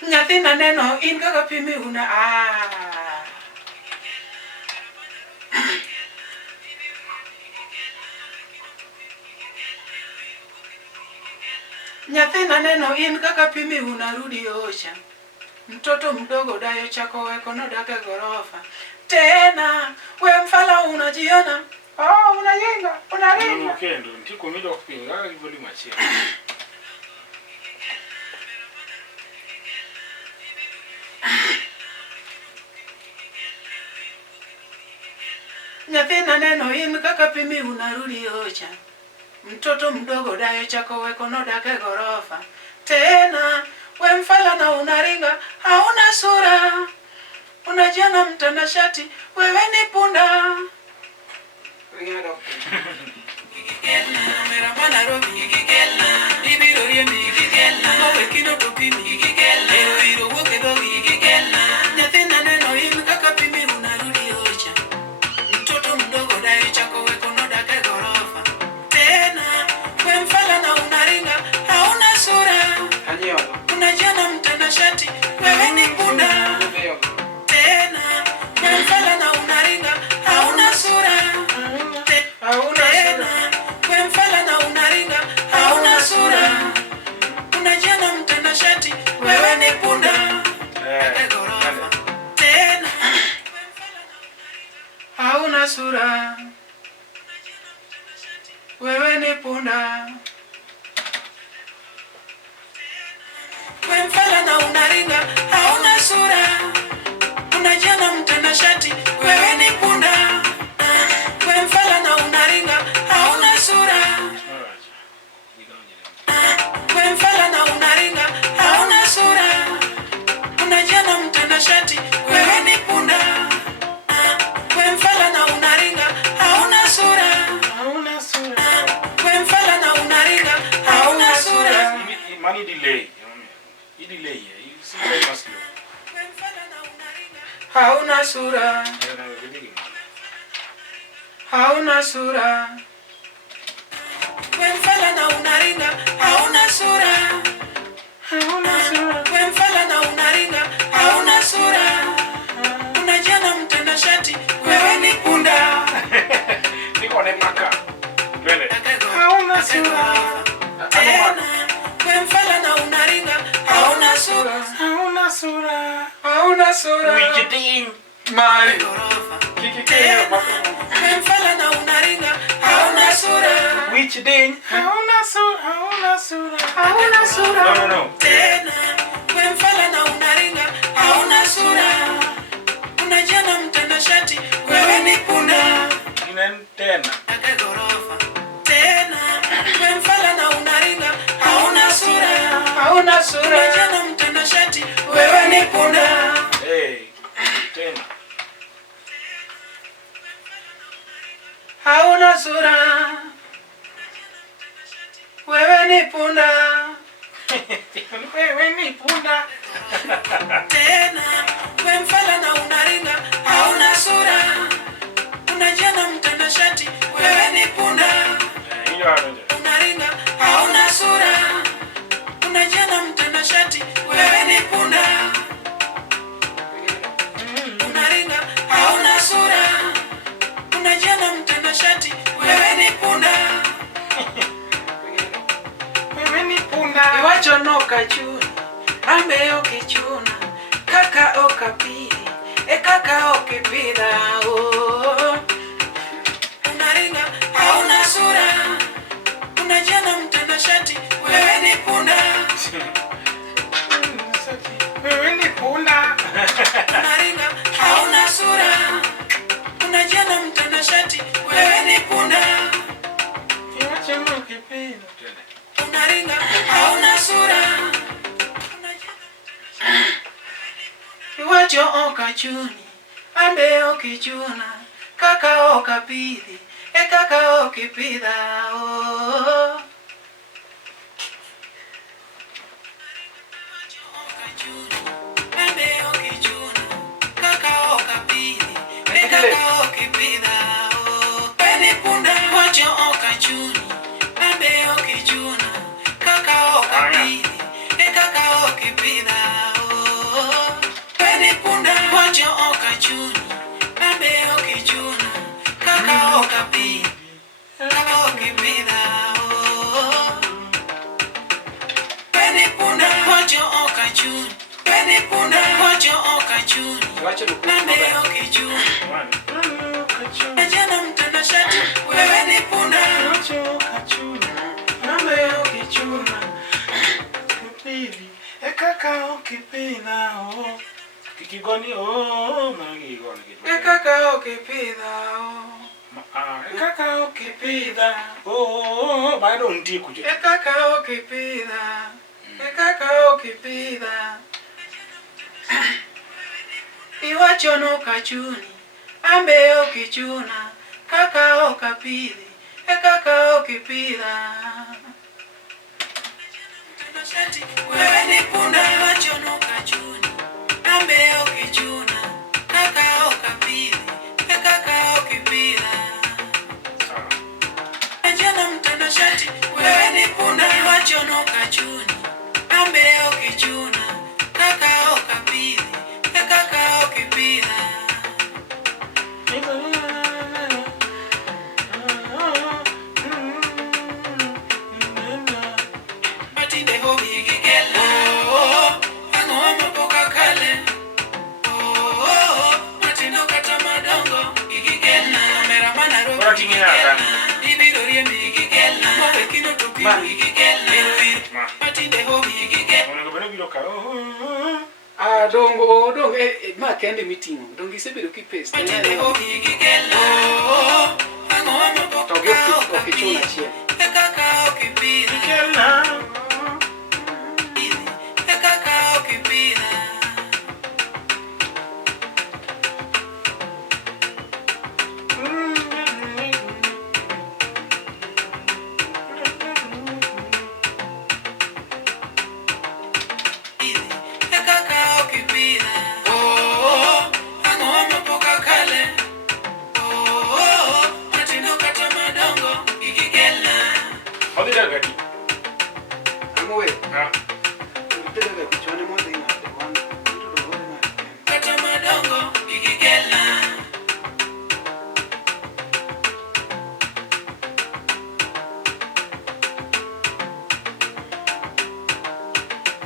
Nyathina neno in kaka pimi una Nyathina neno in kaka pimi unarudi osha. Mtoto mdogo dayo chako weko no dake gorofa. Tena we mfala unajiona. Oh, unajenga, unajenga. Okay, ndo ntiko mido kupinga volume machia. Nyathina neno in kaka pimi unarudi ocha. Mtoto mdogo dayo chako weko no dake gorofa. Tena we mfala na unaringa hauna sura. Unajiona mtanashati wewe ni punda. Ringado. Mera mana robi gigela. Ibiro yemi gigela. Mawe kino topimi gigela. Ero woke dogi gigela. Nyathina neno in kaka pimi unarudi ocha. Mtoto mdogo dayo chako weko no dake gorofa. Tena we mfala na unaringa hauna sura. Unajiona mtanashati wewe ni punda. Tena we mfala na unaringa hauna sura. Tena we mfala na unaringa hauna sura. Unajiona mtanashati wewe ni punda. Tena hauna sura. Wewe ni punda. We mfala na unaringa hauna sura. Unajiona mtanashati wewe ni punda. We mfala na unaringa hauna sura. We mfala na unaringa hauna sura. Unajiona mtanashati wewe ni punda. We mfala na unaringa hauna sura. Hauna sura. We mfala na unaringa hauna sura. Money delay. You delay here. You see very much slow. We mfala na unaringa hauna sura. Hauna sura. We mfala na unaringa hauna sura. Hauna sura. We mfala na unaringa hauna sura. Unajiona mtanashati wewe ni punda. Niko na paka. Twende. Hauna sura. Tena we mfala na unaringa hauna sura. Hauna sura. Hauna sura. Wikiding. Mali. Kikikea paka. We mfala na unaringa hauna sura. Which day? Hauna sura. Hauna sura. Hauna sura. No. Tena we mfala na unaringa hauna sura. Unajiona mtanashati wewe ni punda. Tena. Tena we mfala na unaringa hauna sura. Hauna sura. Unajiona mtanashati wewe ni punda. Hey. Tena. Hauna sura. Wewe ni punda. Wewe ni punda. Tena we mfala na unaringa hauna sura. Unajiona mtanashati wewe ni punda. Hiyo anaje. Unaringa hauna sura. Unajiona mtanashati wewe ni punda. Unaringa hauna sura. Unajiona mtanashati wewe ni punda. Wewe ni punda. Iwacho noka chuni ambe okichuna kaka okapiri kaka okipida unaringa hauna sura. Unajiona mtanashati wewe ni punda. Wewe ni punda. Unaringa hauna sura. Unajiona mtanashati wewe ni punda. Iwacho ukipenda. Unaringa hauna sura. Iwacho okachuni ambe okichuna kaka okapidhi kaka okipidha ambe okichuna kaka okapidhi kaka okipidha peni punda. Iwacho okachuni ambe okichuna kaka okapidhi kaka okipidha ni punda wacho okachuni na meyo kichuni ajana mtanashati wewe ni punda wacho okachuni na meyo kichuni Baby, ekaka okipina oh kikigoni oh magigoni ekaka okipida ekaka okipida oh bado ndiku je ekaka okipida iwacho no kachuni ambe okichuna kaka okapidhi ekaka okipida wewe ni punda iwacho no kachuni ambe okichuna kaka okapidhi ekaka okipida ajana mtanashati wewe ni punda iwacho no kachuni ambe okichuna kaka okapidhi ekaka okipida matinde hobi gigela angoma boka kale matindo kata madongo gigela mera mana ro gigela ibiro riembi gigela mabekino to gigela matinde hobi gigela ona bana biro ka dongo ma kende meeting dongo isebedo ki paste matinde hobi gigela angoma boka okichuna chie ekaka okipira gigela ekaka okipira ekaka okipira angoma boka kale matindo kata madongo gigela Odi gadi amwe ah Pedro kichwane moja ina the one into the one na kata madongo gigela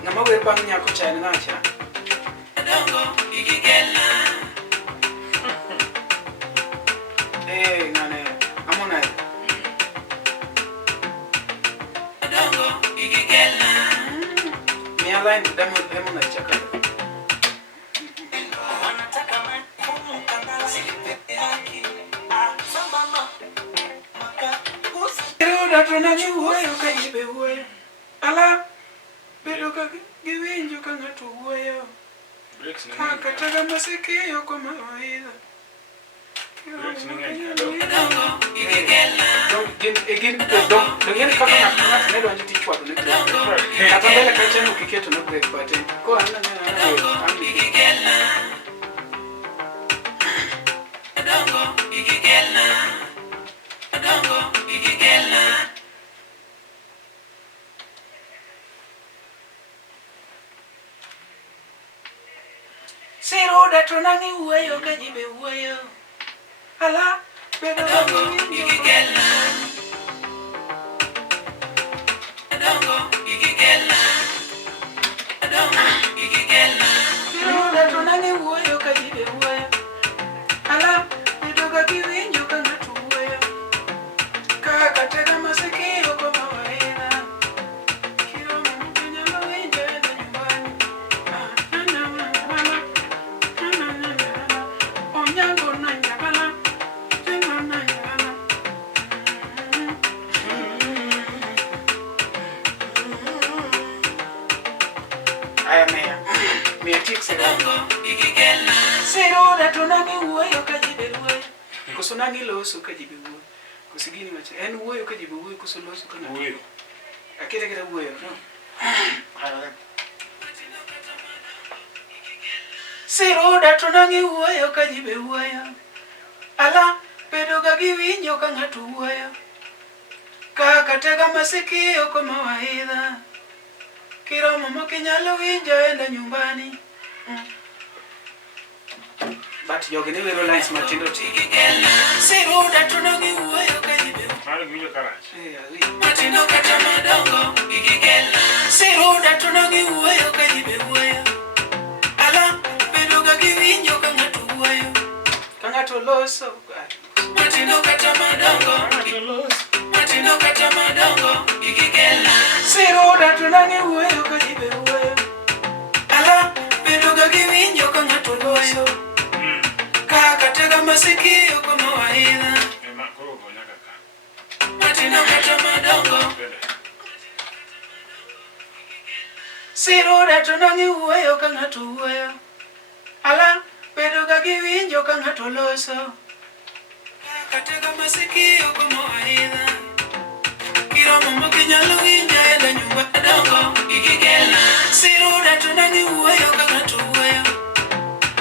na mawe bang nyako chane na cha madongo gigela ngane amona madongo gigela line demo na chaka wanataka mafumu kandazi pepe haki mama maka usiruda tunanyuoyo kajibe uoyo ala bedo ka giwinjo ka ng'ato wuoyo kaka masikio kwa mawaidha Siruda tunangi uweyo kajibe uweyo ala bedo gigela adongo gigela siruda tunangi uweyo kajibe uweyo ala bedo giwinjo ka ng'ato uweyo kaka tega masikio kwa mawaidha kiromo mtu nyalo winjo enda nyumbani onyango na nyagala Siruda tunangi uweyo kajibe uweyo kusunangi loso kajibe uweyo kusigini macha en uweyo kajibe uweyo kusoloso kana uweyo akita uweyo no Siruda tunangi uweyo kajibe uweyo ala bedo ga giwinjo ka ng'ato uweyo kaka tega masikio kwa mawaidha kiromo mokinyalo winjo enda nyumbani but jogi ne wero lines matindo tigigela siruda tunangi uweyo kajibe mara giwinjo karach matindo kata madongo gigigela siruda tunangi uweyo kajibe uweyo loso. Matindo kata madongo, matindo kata madongo, ikikela. Siruda tunangi uweyo karibe uweyo. Ala, bedoga giwinjo ka ng'ato loso. Kaka tega masikio kwa mawaidha. Matindo kata madongo. Siruda tunangi uweyo ka ng'ato uweyo. Ala, bedoga giwinjo ka ng'ato loso. Katega masikio kwa mawaidha. Kiromo mokinyalo winja enda nyumba dongo ikikela. Siruda tunangi uweyo ka ng'ato uweyo.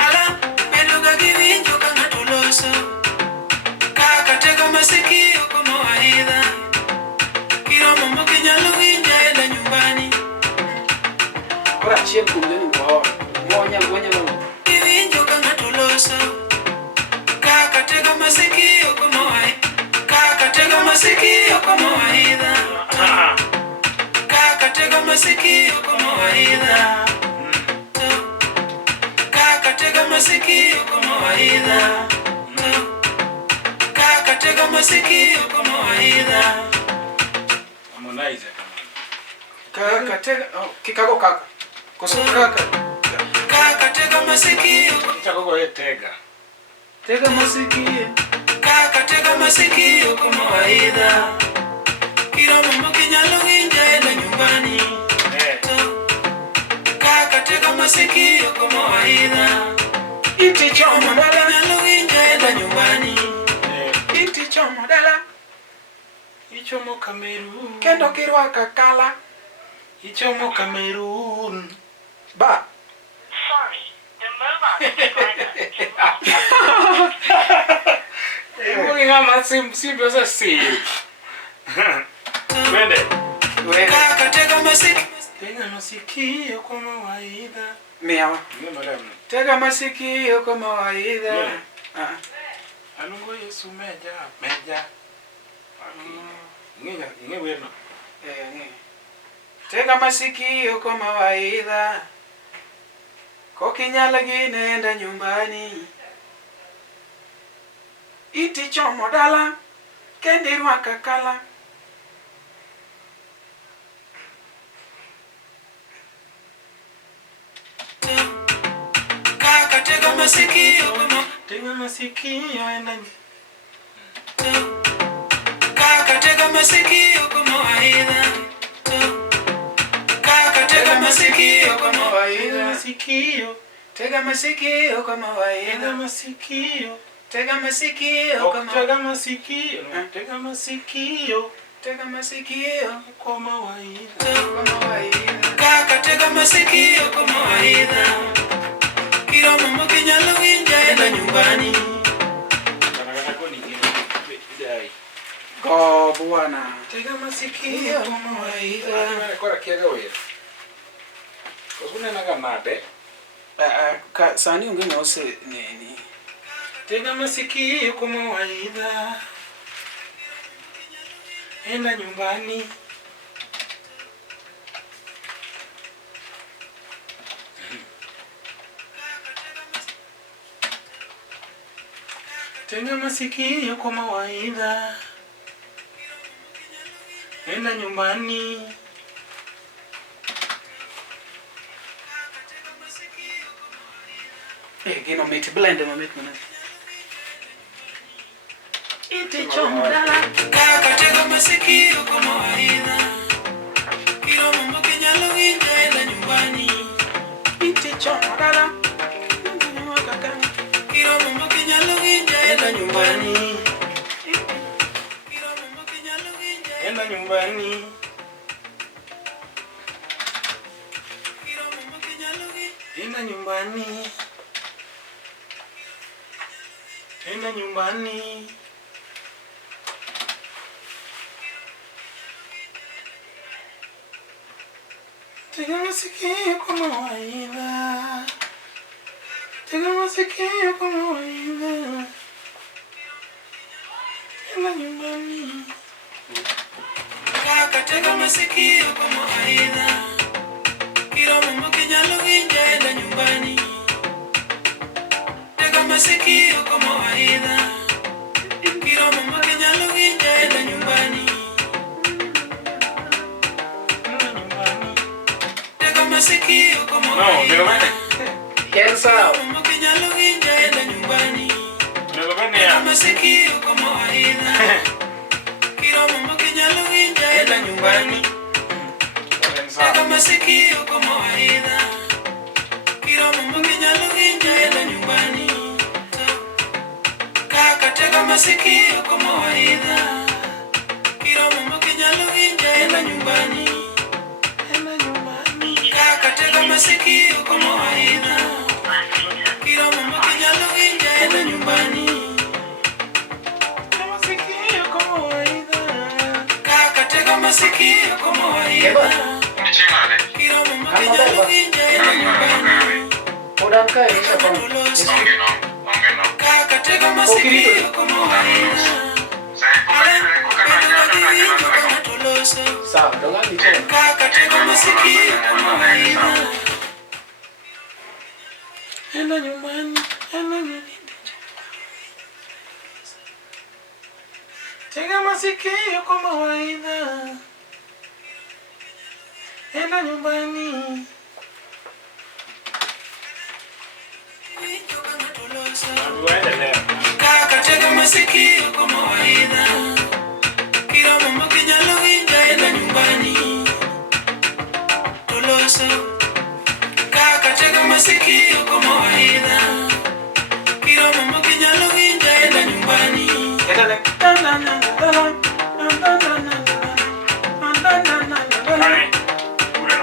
Ala, bedoga giwinjo ka ng'ato loso. Katega masikio kwa mawaidha. Kiromo mokinyalo winja enda nyumbani. Ora chien kumleni kwa monya no. Giwinjo ka ng'ato loso. Katega masikio kwa mawaidha. Katega masikio kwa mawaidha. Katega masikio kwa mawaidha. Katega masikio kwa mawaidha. Katega masikio kwa mawaidha. Harmonize Katega kikago kaka. Koso kaka. Katega masikio. kitagogo tega. Tega masikio. Katega masikio kwa mawaidha. Kiromo mokinyalo winja enda nyumbani. Katega masikio kwa mawaidha. Iti chomo dala nyalo winja enda nyumbani. Iti chomo dala. Ichomo Cameroon. Kendo kirwaka kala. Ichomo Cameroon. Ba. Sorry, the mobile subscriber. Mungi ngama simple za save. Twende. Katega masikio. Tega masikio kwa mawaidha. Mewa. Tega masikio kwa mawaidha. Alungo Yesu meja. Inge weno. Tega masikio kwa mawaidha. Kokinyala ginenda nyumbani. Iti chomo dala. Kendi rwaka kala. Katega masikio kwa mawaidha. Tega masikio enda. Katega masikio kwa mawaidha. Katega masikio kwa mawaidha. Masikio. Tega masikio kwa Tega mawaidha. masikio. Tega masikio kwa mawaidha. Tega masikio. Tega masikio. Tega masikio Kwa mawaidha. kwa mawaidha. Katega masikio kwa mawaidha. Kiromo mokinyalo winja enda nyumbani. Go bwana. Tega masikio kwa mawaidha. Kora kiaga wewe. Kusuna naga nade. Sani ungeni ose nini. Tega masikio kwa mawaidha. Enda nyumbani. Tega masikio kwa mawaidha. Enda nyumbani. Gino mate blend ma make mana. Iti chomo dala. Katega masikio kwa mawaidha. Kiromo mokinyalo winja enda nyumbani. Iti chomo dala. Kiromo mokinyalo winja enda nyumbani. Kiromo mokinyalo winja Enda nyumbani. Kiromo mokinyalo winja. Enda nyumbani. Enda nyumbani. Tega masikio kwa mawaidha. Tega masikio kwa mawaidha. Enda nyumbani. Katega masikio kwa mawaidha. Kiromo mokinyalo winja enda nyumbani. Tega masikio kwa mawaidha. masikio kama No, ndio maana. Yen sawa. Mama kinyalo winja enda nyumbani. Ndio maana ya. Masikio kama waida. Kila mama kinyalo winja enda nyumbani. Ega masikio kama waida. Kila mama kinyalo winja enda nyumbani. Kaka tega masikio kama waida. Kila mama kinyalo winja enda nyumbani. Kaka tega masikio kama waida. Kila mama kinyalo winja enda nyumbani. Masikio kama waida. Kaka tega masikio kama waida. Kila mama kinyalo winja enda nyumbani. Udah kaya siapa? Kaka tega masikio kama waida. Sawa, dengan itu. Kaka tega masikio kama waida. Enda nyumbani, enda nyumbani. Tega masikio kama waida. Enda nyumbani. Kaka tega masikio kama waida. Kila mama kinyalo winja enda nyumbani. Toloso. Kaka tega masikio kama waida. Kila mama kinyalo winja enda nyumbani.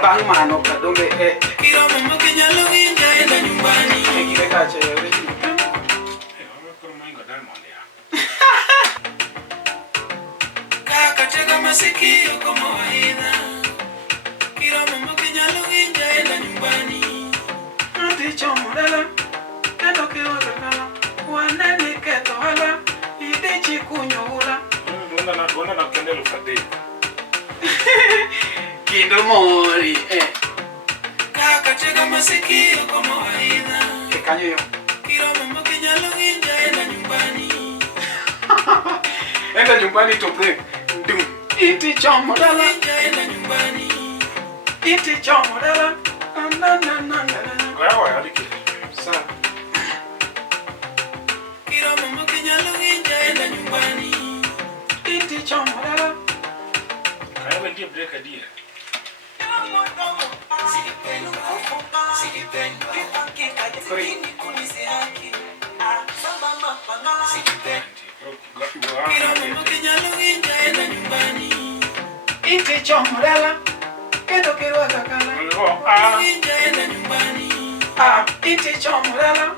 Bang mano kadonge Kila mama kinyalo winja enda nyumbani. kile kache wewe. Kaka tega masikio kama waida. Kila mama kinyalo winja enda nyumbani. Ndicho mudala kendo kiwakala wanani keto hala idechi kunyula Tuona na kendelo fadei. kindo mori Kaka tega masikio kama waida. kanyo yo Kila mama kinyalo winja enda nyumbani. enda nyumbani to break dum iti chomo dala Winja enda nyumbani. iti chomo dala na Wewe aliki. sa Kila mama kinyalo winja enda nyumbani. iti chomo dala Kaya ndiye break dia. Kila mama kinyalo winja enda nyumbani. iti chomo dala kendo kiwakala Winja enda nyumbani. iti chomo dala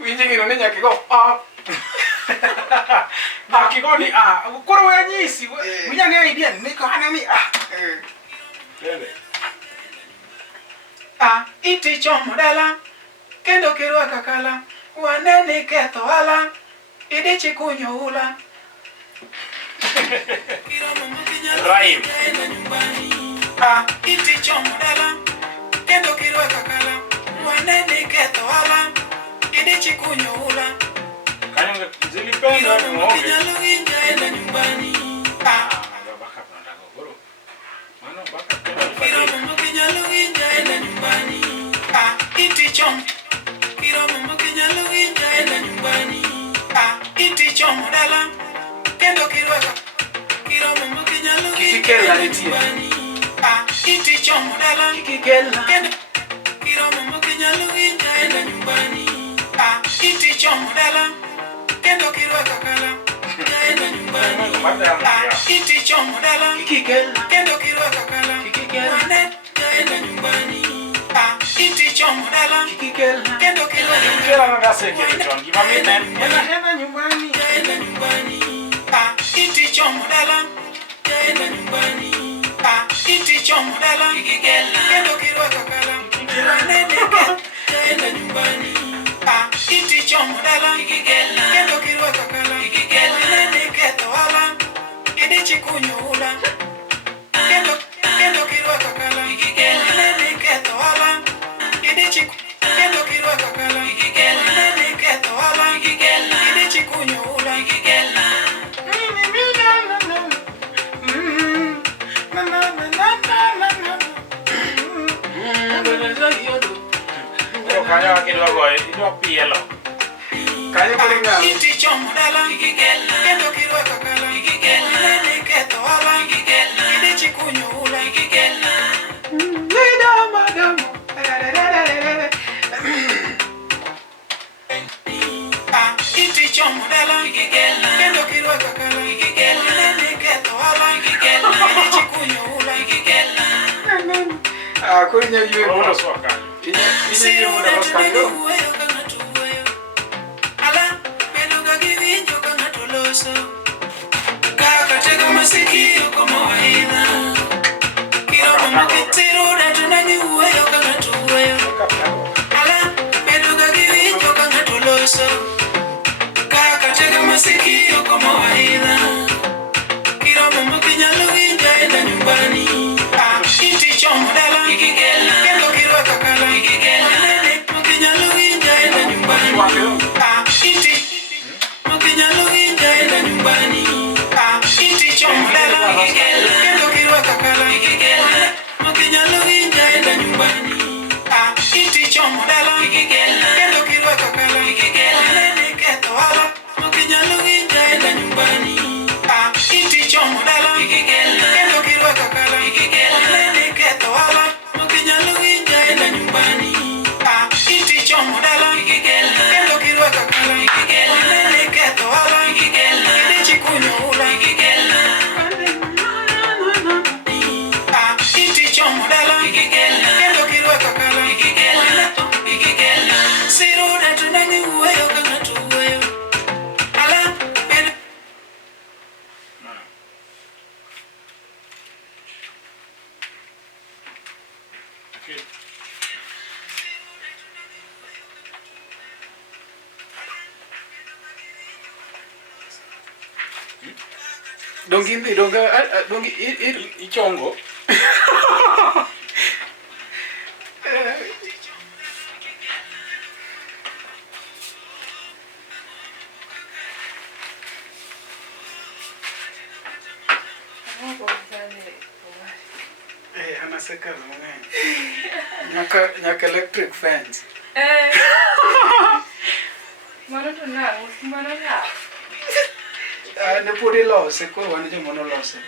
winje ngiro ne nyaki go Akigoni koro wewe nyisi munyane idea ni ko hanami Tele. iti chomo dala kendo kirwaka kala wanene ketho ala idichi kunyo ula Kila mama kinyalo Rhyme. winja enda nyumbani. iti chomo dala kendo kirwaka kala wanene ketho ala idichi kunyo ula Kaya zilipenda Kila ni mama muonge. kinyalo winja enda nyumbani. Baka tunataka goro. Maana baka kendelo Kila fadei. mama kinyalo winja enda nyumbani. iti chomo Kila mama kinyalo winja enda nyumbani. iti chomo dala kendo kirwaka Kila mama kinyalo winja Kikikela enda nitie. nyumbani. iti chomo dala kikigela kendo Kila mama kinyalo winja enda nyumbani. iti chomo dala kendo kirwaka kala Enda nyumbani. Baada ya mkia. iti chomo dala kikigela kendo kirwaka kala kikigela Enda nyumbani. iti chomo dala kikigela kendo kirwaka Kila na dase kile tongi. Mami enda nyumbani Enda nyumbani. iti chomo dala Enda nyumbani. iti chomo dala Kikigela. kendo kirwaka kala Enda nyumbani. iti chomo dala Kikigela. kendo kirwaka kala Kikigela. wanene ketho ala idichi kunyo ula kendo kirwaka kala Kikigela. wanene ketho ala idichi kendo kirwaka kala Kikigela. wanene ketho ala Kikigela. idichi kunyo ula Kikigela. na na na na na na Kaya kidwa goyo, idwa pielo. Kaya kulinga. Iti chomo dala ikigela, kendo kirwako kala ikigela, nene ketho wala ikigela, ide chikunyo ula ikigela. Iti chomo dala ikigela, kendo kirwako kala ikigela, nene ketho wala ikigela, ide chikunyo ula ikigela. Kulinya yue Ora muno. so kanyo. Inya muno baskando. Masikio como vaina quiero como que tiro de tu nani hueyo kanga tu hueyo ala peluga kiwicho kanga tu loso kaka tega masikio como vaina quiero como que nyalo inja enda nyumbani inti chomo dala ikigela kendo kiro kakala ikigela nene moki nyalo inja enda nyumbani inti moki nyalo inja enda nyumbani kendo kirwaka kala ikigela mokinyalo winja enda nyumbani iti chomo dala ikigela kendo kirwaka kala ikigela nene ketho wala mokinyalo winja enda nyumbani iti chomo dala ikigela kendo kirwaka kala ikigela nene ketho wala mokinyalo winja enda nyumbani iti chomo dala ikigela kendo kirwaka kala ikigela nene ketho wala ikigela ide chikunyo ula ikigela chomo dala ikigela kendo kirwako kala ikigela sirude tunangi uweyo kanga tuweyo ala bedo Okay. Dongi Ichongo. anaseka mwenye. Nyaka electric fence. Mano to na, Ne pudi lose, ko wan jo mono lose.